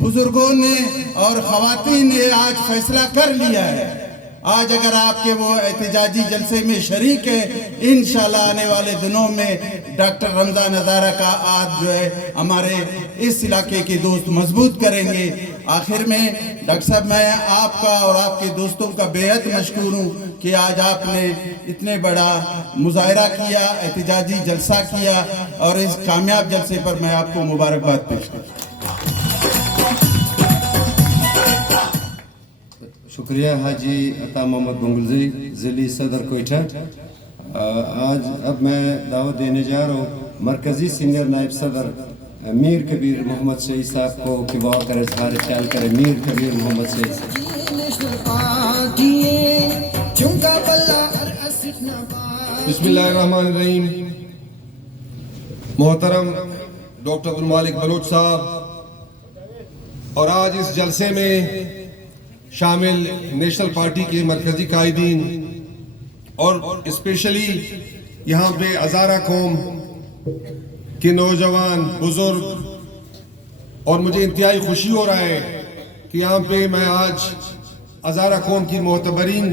بزرگوں نے اور خواتین نے آج فیصلہ کر لیا ہے۔ آج اگر آپ کے وہ احتجاجی جلسے میں شریک ہے، انشاءاللہ آنے والے دنوں میں ڈاکٹر رمضان ہزارہ کا آج جو ہے ہمارے اس علاقے کے دوست مضبوط کریں گے۔ آخر میں ڈاکٹر صاحب میں آپ کا اور آپ کے دوستوں کا بے حد مشکور ہوں کہ آج آپ نے اتنے بڑا مظاہرہ کیا، احتجاجی جلسہ کیا، اور اس کامیاب جلسے پر میں آپ کو مبارکباد پیش کرتا ہوں۔ شکریہ حاجی عطا محمد بنگلزئی، ضلعی صدر کوئٹہ۔ اب میں دعوت دینے جا رہا ہوں مرکزی سینئر نائب صدر میر کبیر محمد شہید صاحب کو کہ وہ آ کر اظہار خیال کرے۔ میر کبیر محمد شہید صاحب۔ بسم اللہ الرحمن الرحیم۔ محترم ڈاکٹر عبدالمالک بلوچ صاحب اور آج اس جلسے میں شامل نیشنل پارٹی کے مرکزی قائدین اور اسپیشلی یہاں پہ ہزارہ قوم کے نوجوان، بزرگ، اور مجھے انتہائی خوشی ہو رہا ہے کہ یہاں پہ میں آج ہزارہ قوم کی معتبرین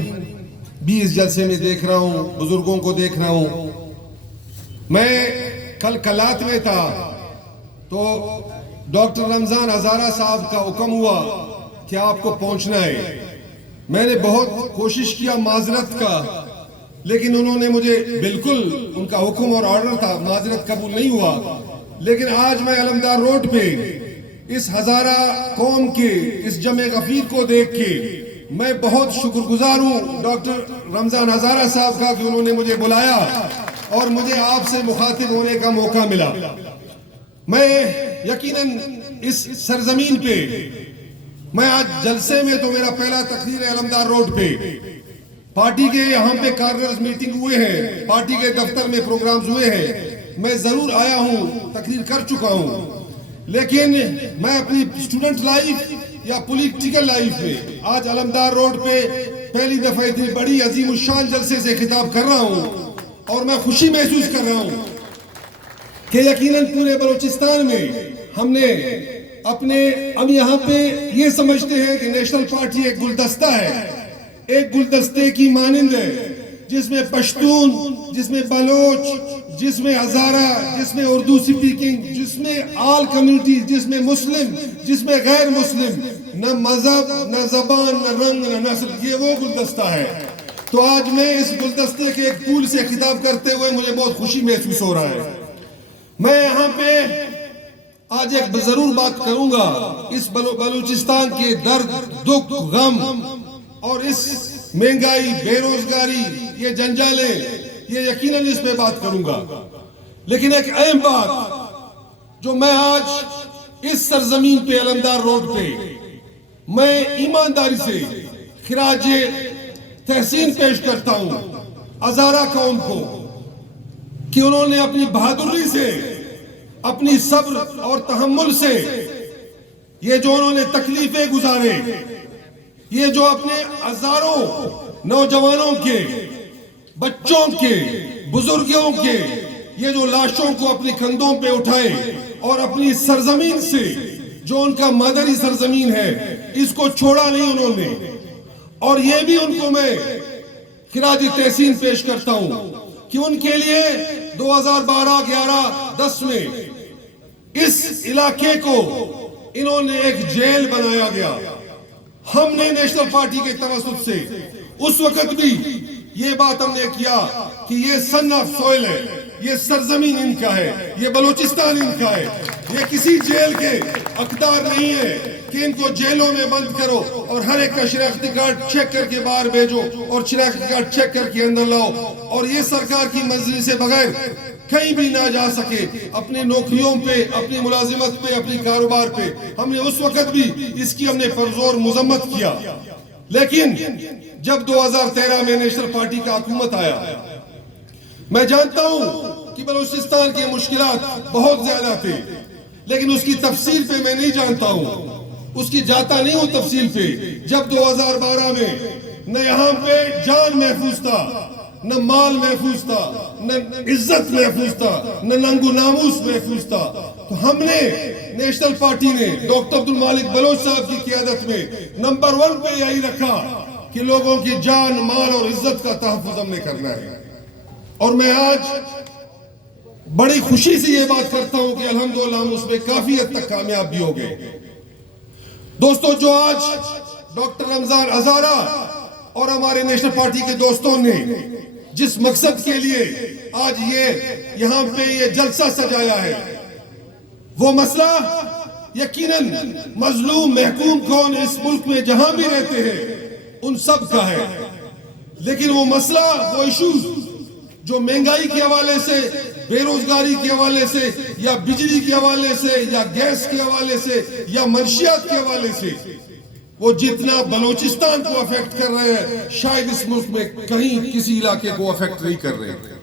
بھی اس جلسے میں دیکھ رہا ہوں، بزرگوں کو دیکھ رہا ہوں۔ میں کل کلات میں تھا تو ڈاکٹر رمضان ہزارہ صاحب کا حکم ہوا کہ آپ کو پہنچنا ہے۔ میں نے بہت کوشش کیا معذرت کا، لیکن انہوں نے مجھے بالکل، ان کا حکم اور آرڈر تھا، معذرت قبول نہیں ہوا۔ لیکن آج میں علمدار روڈ پہ اس ہزارہ قوم کے اس جمع غفیر کو دیکھ کے میں بہت شکر گزار ہوں ڈاکٹر رمضان ہزارہ صاحب کا کہ انہوں نے مجھے بلایا اور مجھے آپ سے مخاطب ہونے کا موقع ملا۔ میں یقیناً اس سرزمین پہ، میں آج جلسے میں تو میرا پہلا تقریر ہے علمدار روڈ پہ، پارٹی کے یہاں پہ کارگرز میٹنگ ہوئے ہیں، پارٹی کے دفتر میں پروگرامز ہوئے ہیں، میں ضرور آیا ہوں، تقریر کر چکا ہوں، لیکن میں اپنی اسٹوڈنٹ لائف یا پولیٹیکل لائف میں آج علمدار روڈ پہ پہلی دفعہ اتنی بڑی عظیم الشان جلسے سے خطاب کر رہا ہوں اور میں خوشی محسوس کر رہا ہوں کہ یقیناً پورے بلوچستان میں ہم نے ہم یہاں پہ یہ سمجھتے ہیں کہ نیشنل پارٹی ایک گلدستہ ہے، ایک گلدستے کی مانند ہے، جس میں پشتون، جس میں بلوچ، جس میں ہزارہ، جس میں اردو سپیکنگ، جس میں آل کمیونٹی، جس میں مسلم، جس میں غیر مسلم، نہ مذہب، نہ زبان، نہ رنگ، نہ نسل، یہ وہ گلدستہ ہے۔ تو آج میں اس گلدستے کے ایک پھول سے خطاب کرتے ہوئے مجھے بہت خوشی محسوس ہو رہا ہے۔ میں یہاں پہ آج ایک ضرور بات کروں گا اس بلوچستان کے درد، دکھ، غم اور اس مہنگائی، بے روزگاری، یہ جنجالیں، یہ یقیناً اس پہ بات کروں گا۔ لیکن ایک اہم بات جو میں آج اس سرزمین پہ علمدار روڈ پہ میں ایمانداری سے خراج تحسین پیش کرتا ہوں ہزارہ قوم کو کہ انہوں نے اپنی بہادری سے، اپنی صبر اور تحمل سے یہ جو انہوں نے تکلیفیں گزارے، یہ جو اپنے ہزاروں نوجوانوں کے، بچوں کے، بزرگوں کے یہ جو لاشوں کو اپنی کندھوں پہ اٹھائے اور اپنی سرزمین سے جو ان کا مادری سرزمین ہے اس کو چھوڑا نہیں انہوں نے، اور یہ بھی ان کو میں خراج تحسین پیش کرتا ہوں کہ ان کے لیے 2012، 11، 10 میں اس علاقے کو انہوں نے ایک جیل بنایا گیا۔ ہم نے نیشنل پارٹی کے توسط سے اس وقت بھی یہ بات ہم نے کیا کہ یہ سن آف سوئل ہے، یہ سرزمین ان کا ہے، یہ بلوچستان ان کا ہے، یہ کسی جیل کے اقدار نہیں ہے کہ ان کو جیلوں میں بند کرو اور ہر ایک کا شناختی کارڈ چیک کر کے باہر بھیجو اور شناختی کارڈ چیک کر کے اندر لاؤ اور یہ سرکار کی منظوری سے بغیر کہیں بھی نہ جا سکے اپنی نوکریوں پہ، اپنی ملازمت پہ، اپنی کاروبار پہ۔ ہم نے اس وقت بھی اس کی ہم نے پرزور مذمت کیا، لیکن جب 2013 میں نیشنل پارٹی کا حکومت آیا، میں جانتا ہوں کہ بلوچستان کی مشکلات بہت زیادہ تھے، لیکن اس کی تفصیل پہ میں نہیں جانتا ہوں، اس کی جاتا نہیں ہوں تفصیل پہ۔ جب 2012 میں نہ یہاں پہ جان محفوظ تھا، نہ مال محفوظ تھا، نہ عزت محفوظ تھا، نہ ننگ و ناموس محفوظ تھا، تو ہم نے نیشنل پارٹی نے ڈاکٹر عبدالمالک بلوچ صاحب کی قیادت میں نمبر 1 پہ یہی رکھا کہ لوگوں کی جان، مال اور عزت کا تحفظ ہم نے کرنا ہے۔ اور میں آج بڑی خوشی سے یہ بات کرتا ہوں کہ الحمدللہ ہم اس میں کافی حد تک کامیاب بھی ہو گئے۔ دوستو، جو آج ڈاکٹر رمضان ہزارہ اور ہمارے نیشنل پارٹی کے دوستوں نے جس مقصد کے لیے آج یہاں پہ یہ جلسہ سجایا ہے، وہ مسئلہ یقیناً مظلوم محکوم کون اس ملک میں جہاں بھی رہتے ہیں ان سب کا ہے، لیکن وہ مسئلہ، وہ ایشوز جو مہنگائی کے حوالے سے، بے روزگاری کے حوالے سے، یا بجلی کے حوالے سے، یا گیس کے حوالے سے، یا منشیات کے حوالے سے، وہ جتنا بلوچستان کو افیکٹ کر رہے ہیں شاید اس ملک میں کہیں کسی علاقے کو افیکٹ نہیں کر رہے۔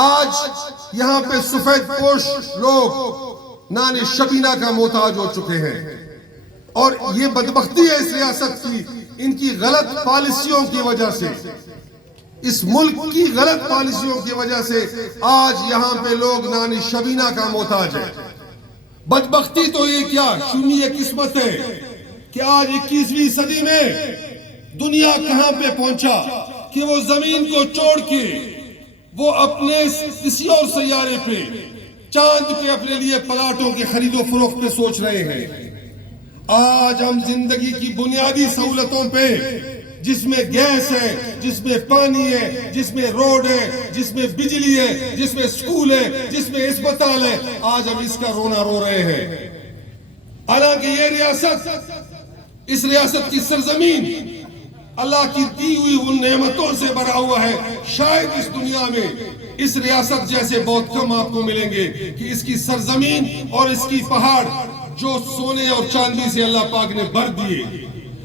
آج یہاں پہ سفید پوش لوگ نان شبینہ کا محتاج ہو چکے ہیں، اور یہ بدبختی ہے اس ریاست کی، ان کی غلط پالیسیوں کی وجہ سے، اس ملک کی غلط پالیسیوں کی وجہ سے آج یہاں پہ لوگ نان شبینہ کا محتاج ہے۔ بدبختی تو یہ کیا شومی قسمت ہے کہ آج 21ویں صدی میں دنیا کہاں پہ پہنچا کہ وہ زمین کو چھوڑ کے وہ اپنے کسی اور سیارے پہ، چاند پہ اپنے لیے پلاٹوں کے خرید و فروخت پہ سوچ رہے ہیں۔ آج ہم زندگی کی بنیادی سہولتوں پہ، جس میں گیس ہے، جس میں پانی ہے، جس میں روڈ ہے، جس میں بجلی ہے، جس میں سکول ہے، جس میں اسپتال ہے، آج ہم اس کا رونا رو رہے ہیں۔ حالانکہ یہ ریاست، اس ریاست کی سرزمین اللہ کی دی ہوئی ان نعمتوں سے بھرا ہوا ہے۔ شاید اس دنیا میں اس ریاست جیسے بہت کم آپ کو ملیں گے کہ اس کی سرزمین اور اس کی پہاڑ جو سونے اور چاندی سے اللہ پاک نے بھر دیے،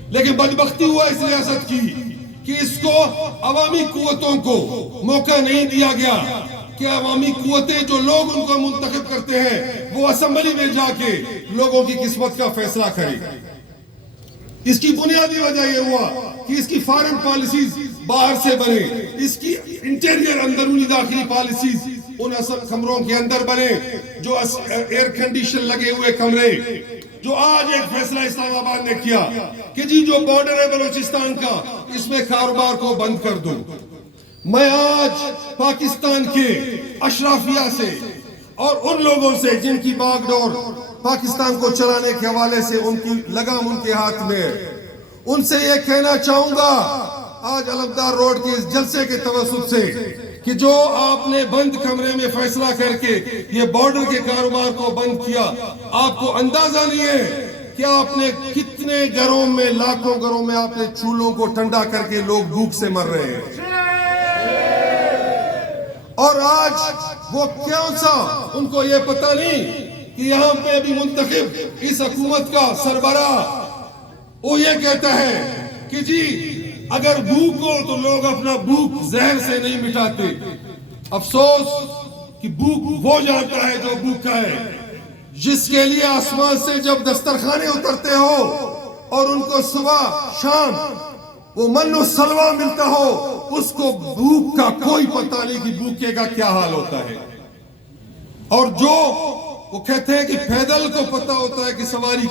لیکن بدبختی ہوا اس ریاست کی کہ اس کو عوامی قوتوں کو موقع نہیں دیا گیا کہ عوامی قوتیں جو لوگ ان کو منتخب کرتے ہیں وہ اسمبلی میں جا کے لوگوں کی قسمت کا فیصلہ کرے. اس کی بنیادی وجہ یہ ہوا کہ اس کی فارن پالیسیز باہر سے بنے, اس کی انٹیریئر اندرونی داخلی پالیسیز ان اصل کمروں کے اندر بنے جو ایئر کنڈیشن لگے ہوئے کمرے. جو آج ایک فیصلہ اسلام آباد نے کیا کہ جی جو بارڈر ہے بلوچستان کا اس میں کاروبار کو بند کر دو. میں آج پاکستان کے اشرافیہ سے اور ان لوگوں سے جن کی باغ ڈور پاکستان کو چلانے کے حوالے سے ان کی لگام ان کے ہاتھ میں ہے, ان سے یہ کہنا چاہوں گا آج علمدار روڈ کے اس جلسے کے توسط سے کہ جو آپ نے بند کمرے میں فیصلہ کر کے یہ بارڈر کے کاروبار کو بند کیا, آپ کو اندازہ نہیں ہے کہ آپ نے کتنے گھروں میں, لاکھوں گھروں میں آپ نے چولہوں کو ٹھنڈا کر کے لوگ بھوک سے مر رہے ہیں. اور آج وہ کیوں سا ان کو یہ پتہ نہیں کہ یہاں پہ بھی منتخب اس حکومت کا سربراہ وہ یہ کہتا ہے کہ جی اگر بھوک ہو تو لوگ اپنا بھوک زہر سے نہیں مٹاتے. افسوس کہ بھوک وہ جانتا ہے جو بھوکا ہے, جس کے لیے آسمان سے جب دسترخوانے اترتے ہو اور ان کو صبح شام وہ من و سلوہ ملتا ہو, اس کو بھوک کا کوئی پتہ نہیں کہ بھوکے کا کیا حال ہوتا ہے. اور جو وہ کہتے ہیں کہ پیدل کو پتہ ہوتا ہے کہ سواری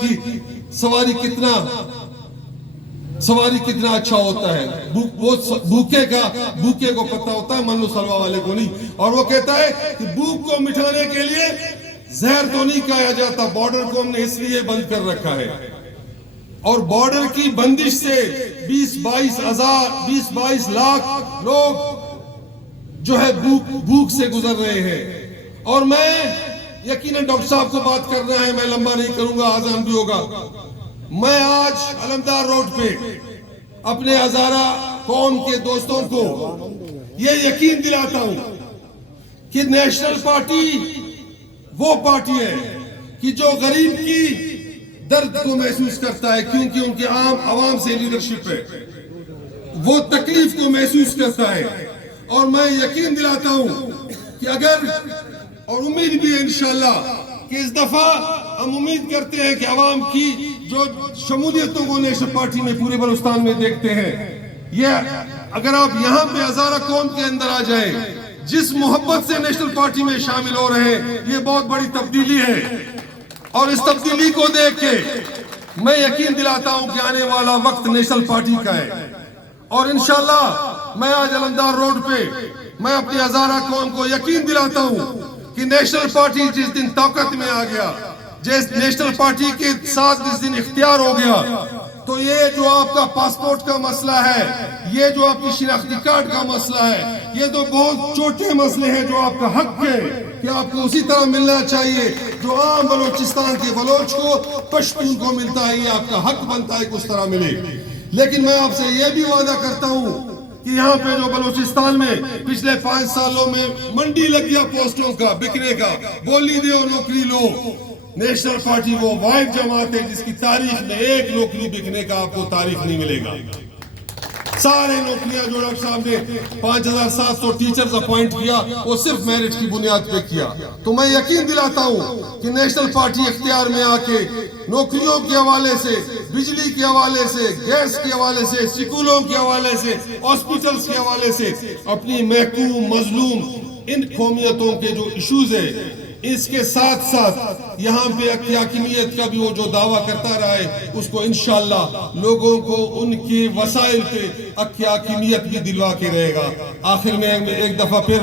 کتنا اچھا ہوتا ہے, وہ بھوکے کو پتہ ہوتا ہے, من و سلوہ والے کو نہیں. اور وہ کہتا ہے کہ بھوک کو مٹانے کے لیے زہر تو نہیں کھایا جاتا, بارڈر کو ہم نے اس لیے بند کر رکھا ہے. اور بارڈر کی بندش سے 20-22 لاکھ لوگ جو ہے بھوک سے گزر رہے ہیں. اور میں یقیناً ڈاکٹر صاحب کو بات کرنا ہے, میں لمبا نہیں کروں گا, آزان بھی ہوگا. میں آج علمدار روڈ پہ اپنے ہزارہ قوم کے دوستوں کو یہ یقین دلاتا ہوں کہ نیشنل پارٹی وہ پارٹی ہے کہ جو غریب کی درد کو محسوس کرتا ہے, کیونکہ ان کے عوام سے لیڈرشپ ہے, وہ تکلیف کو محسوس کرتا ہے. اور میں یقین دلاتا ہوں کہ اگر اور امید بھی ہے انشاءاللہ کہ اس دفعہ ہم امید کرتے ہیں کہ عوام کی جو شمولیتوں کو نیشنل پارٹی میں پورے بلوچستان میں دیکھتے ہیں, یہ اگر آپ یہاں پہ ہزارہ قوم کے اندر آ جائیں, جس محبت سے نیشنل پارٹی میں شامل ہو رہے ہیں, یہ بہت بڑی تبدیلی ہے. اور اس تبدیلی کو دیکھ کے میں یقین دلاتا ہوں کہ آنے والا وقت نیشنل پارٹی کا ہے. اور انشاءاللہ میں آج علمدار روڈ پہ میں اپنی ہزارہ قوم کو یقین دلاتا ہوں کہ نیشنل پارٹی جس دن طاقت میں آ گیا, جس نیشنل پارٹی کے ساتھ جس دن اختیار ہو گیا, تو یہ جو آپ کا پاسپورٹ کا مسئلہ ہے, یہ جو آپ کی شناختی کارڈ کا مسئلہ ہے, یہ تو بہت چھوٹے مسئلے ہیں جو آپ کا حق ہے کہ آپ کو اسی طرح ملنا چاہیے جو عام بلوچستان کے بلوچ کو, پشتون کو ملتا ہے. یہ آپ کا حق بنتا ہے کہ اس طرح ملے. لیکن میں آپ سے یہ بھی وعدہ کرتا ہوں کہ یہاں پہ جو بلوچستان میں پچھلے 5 سالوں میں منڈی لگ گیا پوسٹوں کا بکنے کا, بولی دے اور نوکری لو, نیشنل پارٹی وہ واحد جماعت ہے جس کی تاریخ میں ایک نوکری بکنے کا آپ کو تاریخ نہیں ملے گا. سارے نوکریاں جو ڈاکٹر صاحب نے 5700 ٹیچرز اپوائنٹ کیا وہ صرف میرٹ کی بنیاد پہ کیا. تو میں یقین دلاتا ہوں کہ نیشنل پارٹی اختیار میں آ کے نوکریوں کے حوالے سے, بجلی کے حوالے سے, گیس کے حوالے سے, سکولوں کے حوالے سے, ہاسپٹلز کے حوالے سے اپنی محکوم مظلوم ان قومیتوں کے جو ایشوز ہیں, اس کے ساتھ ساتھ یہاں پہ حاکمیت کا بھی وہ جو دعویٰ کرتا رہا ہے, اس کو انشاءاللہ لوگوں کو ان کے وسائل پہ حاکمیت بھی دلوا کے رہے گا. آخر میں ایک دفعہ پھر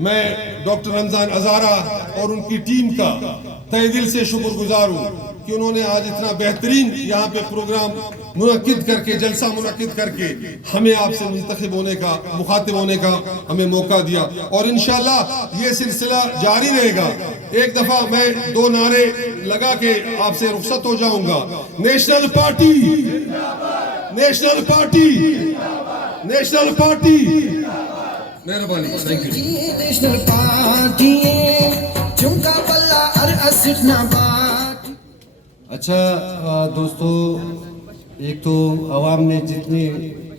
میں ڈاکٹر رمضان ہزارہ اور ان کی ٹیم کا تہ دل سے شکر گزار ہوں کہ انہوں نے آج اتنا بہترین یہاں پہ پروگرام منعقد کر کے, جلسہ منعقد کر کے ہمیں آپ سے منتخب ہونے کا, مخاطب ہونے کا ہمیں موقع دیا. اور انشاءاللہ یہ سلسلہ جاری رہے گا. ایک دفعہ میں 2 نعرے لگا کے آپ سے رخصت ہو جاؤں گا. National party, national party, national party. مہربانی, تھینک یو. نیشنل پارٹی چونکا بلا ارسٹنا بات. اچھا دوستو, ایک تو عوام نے جتنی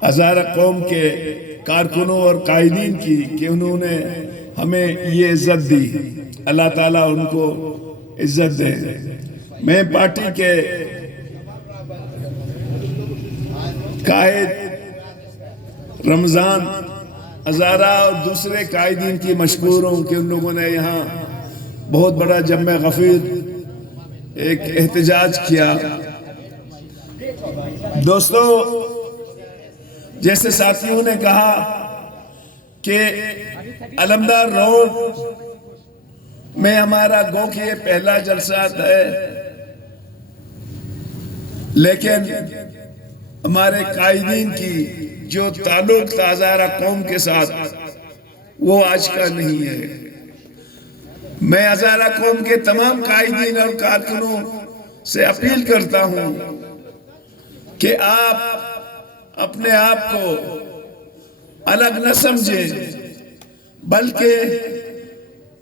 ہزارہ قوم کے کارکنوں اور قائدین کی کہ انہوں نے ہمیں یہ عزت دی. اللہ تعالیٰ ان کو عزت دے. میں پارٹی کے قائد رمضان ہزارہ اور دوسرے قائدین کی مشکور ہوں کہ ان لوگوں نے یہاں بہت بڑا جمع غفیر ایک احتجاج کیا. دوستو، جیسے ساتھیوں نے کہا کہ علمدار روڈ میں ہمارا گو کہ یہ پہلا جلسہ ہے، لیکن ہمارے قائدین کی جو تعلق تھا ہزارہ قوم کے ساتھ وہ آج کا نہیں ہے. میں ہزارہ قوم کے تمام قائدین اور کارکنوں سے اپیل کرتا ہوں کہ آپ اپنے آپ کو الگ نہ سمجھیں، بلکہ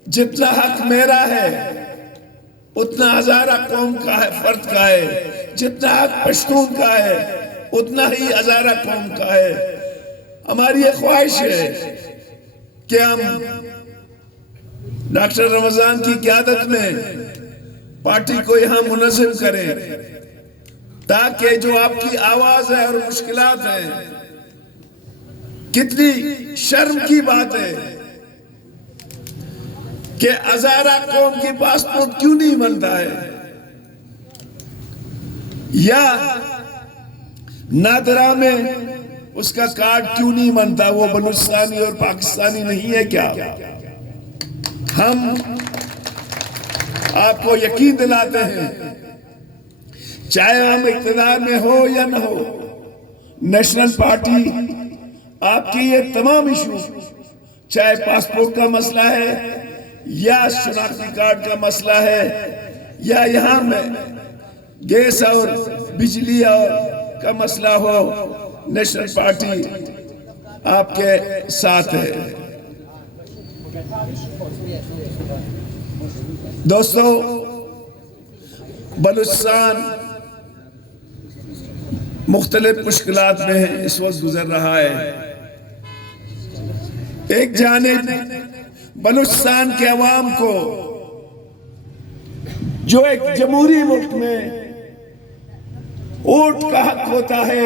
جتنا حق میرا ہے اتنا ہزارہ قوم کا ہے، فرد کا ہے. جتنا حق پشتون کا ہے اتنا ہی ہزارہ قوم کا ہے. ہماری یہ خواہش ہے کہ ہم ڈاکٹر رمضان کی قیادت میں پارٹی کو یہاں منظم کریں، تاکہ جو آپ کی آواز ہے اور مشکلات ہیں، کتنی شرم کی بات ہے کہ ہزارہ قوم کی پاسپورٹ کیوں نہیں بنتا ہے، یا نادرا میں اس کا کارڈ کیوں نہیں بنتا، وہ بلوچستانی اور پاکستانی نہیں ہے کیا؟ ہم آپ کو یقین دلاتے ہیں، چاہے ہم اقتدار میں ہو یا نہ ہو، نیشنل پارٹی آپ کی یہ تمام ایشو، چاہے پاسپورٹ کا مسئلہ ہے یا شناختی کارڈ کا مسئلہ ہے یا یہاں میں گیس اور بجلی اور کا مسئلہ ہو، نیشنل پارٹی آپ کے ساتھ ہے. دوستو، بلوچستان مختلف مشکلات میں اس وقت گزر رہا ہے. ایک جانب بلوچستان کے عوام کو جو ایک جمہوری ملک میں ووٹ کا حق ہوتا ہے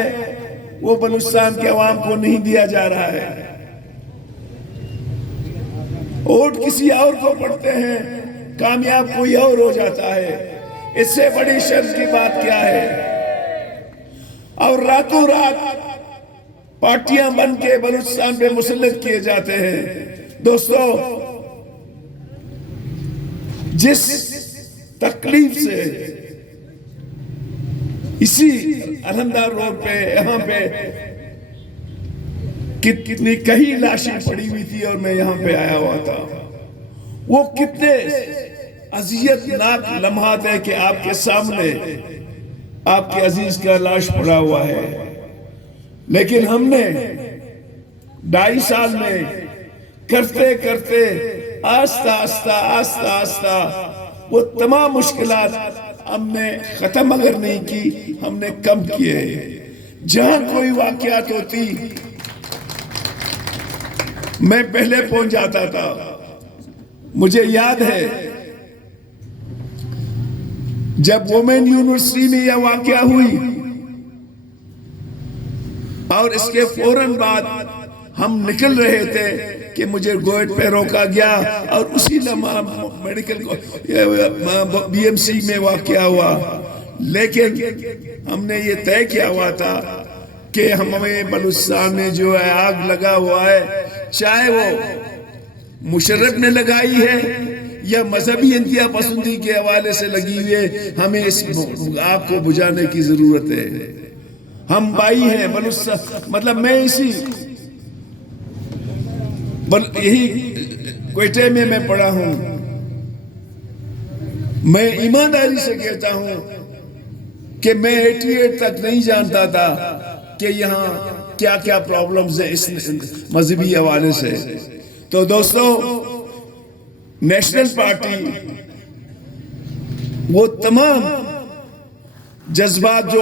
وہ بلوچستان کے عوام کو نہیں دیا جا رہا ہے. ووٹ کسی اور کو پڑتے ہیں، کامیاب کوئی اور ہو جاتا ہے. اس سے بڑی شرم کی بات کیا ہے؟ اور راتوں رات پارٹیاں بن کے بلوچستان پہ مسلط کیے جاتے ہیں. دوستو، جس تکلیف سے اسی علمدار روڈ پہ یہاں پہ کتنی کئی لاشیں پڑی ہوئی تھی اور میں یہاں پہ آیا ہوا تھا، وہ کتنے اذیت ناک لمحات ہے کہ آپ کے سامنے آپ کے عزیز کا لاش پڑا ہوا ہے. لیکن ہم نے 2.5 سال میں کرتے کرتے آہستہ آہستہ وہ تمام مشکلات ہم نے ختم اگر نہیں کی، ہم نے کم کیے. جہاں کوئی واقعات ہوتی میں پہلے پہنچ جاتا تھا. مجھے یاد ہے جب وومن یونیورسٹی میں یہ واقعہ ہوئی اور اس کے فوراً بعد ہم نکل رہے تھے کہ مجھے گوئٹ پہ روکا گیا اور اسی لمحہ میڈیکل بی ایم سی میں واقعہ ہوا. لیکن ہم نے یہ طے کیا ہوا تھا کہ ہمیں بلوچستان میں جو ہے آگ لگا ہوا ہے، چاہے وہ مشرف نے لگائی ہے یا مذہبی انتہا پسندی کے حوالے سے لگی ہوئی ہے، ہمیں اس آگ کو بجھانے کی ضرورت ہے. ہم بھائی ہیں بلوچستان، مطلب میں یہی کوئٹے میں پڑھا ہوں. میں ایمانداری سے کہتا ہوں کہ میں 88 تک نہیں جانتا تھا کہ یہاں کیا کیا پرابلمز ہیں اس مذہبی حوالے سے. تو دوستو، نیشنل پارٹی وہ تمام جذبات جو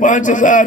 5000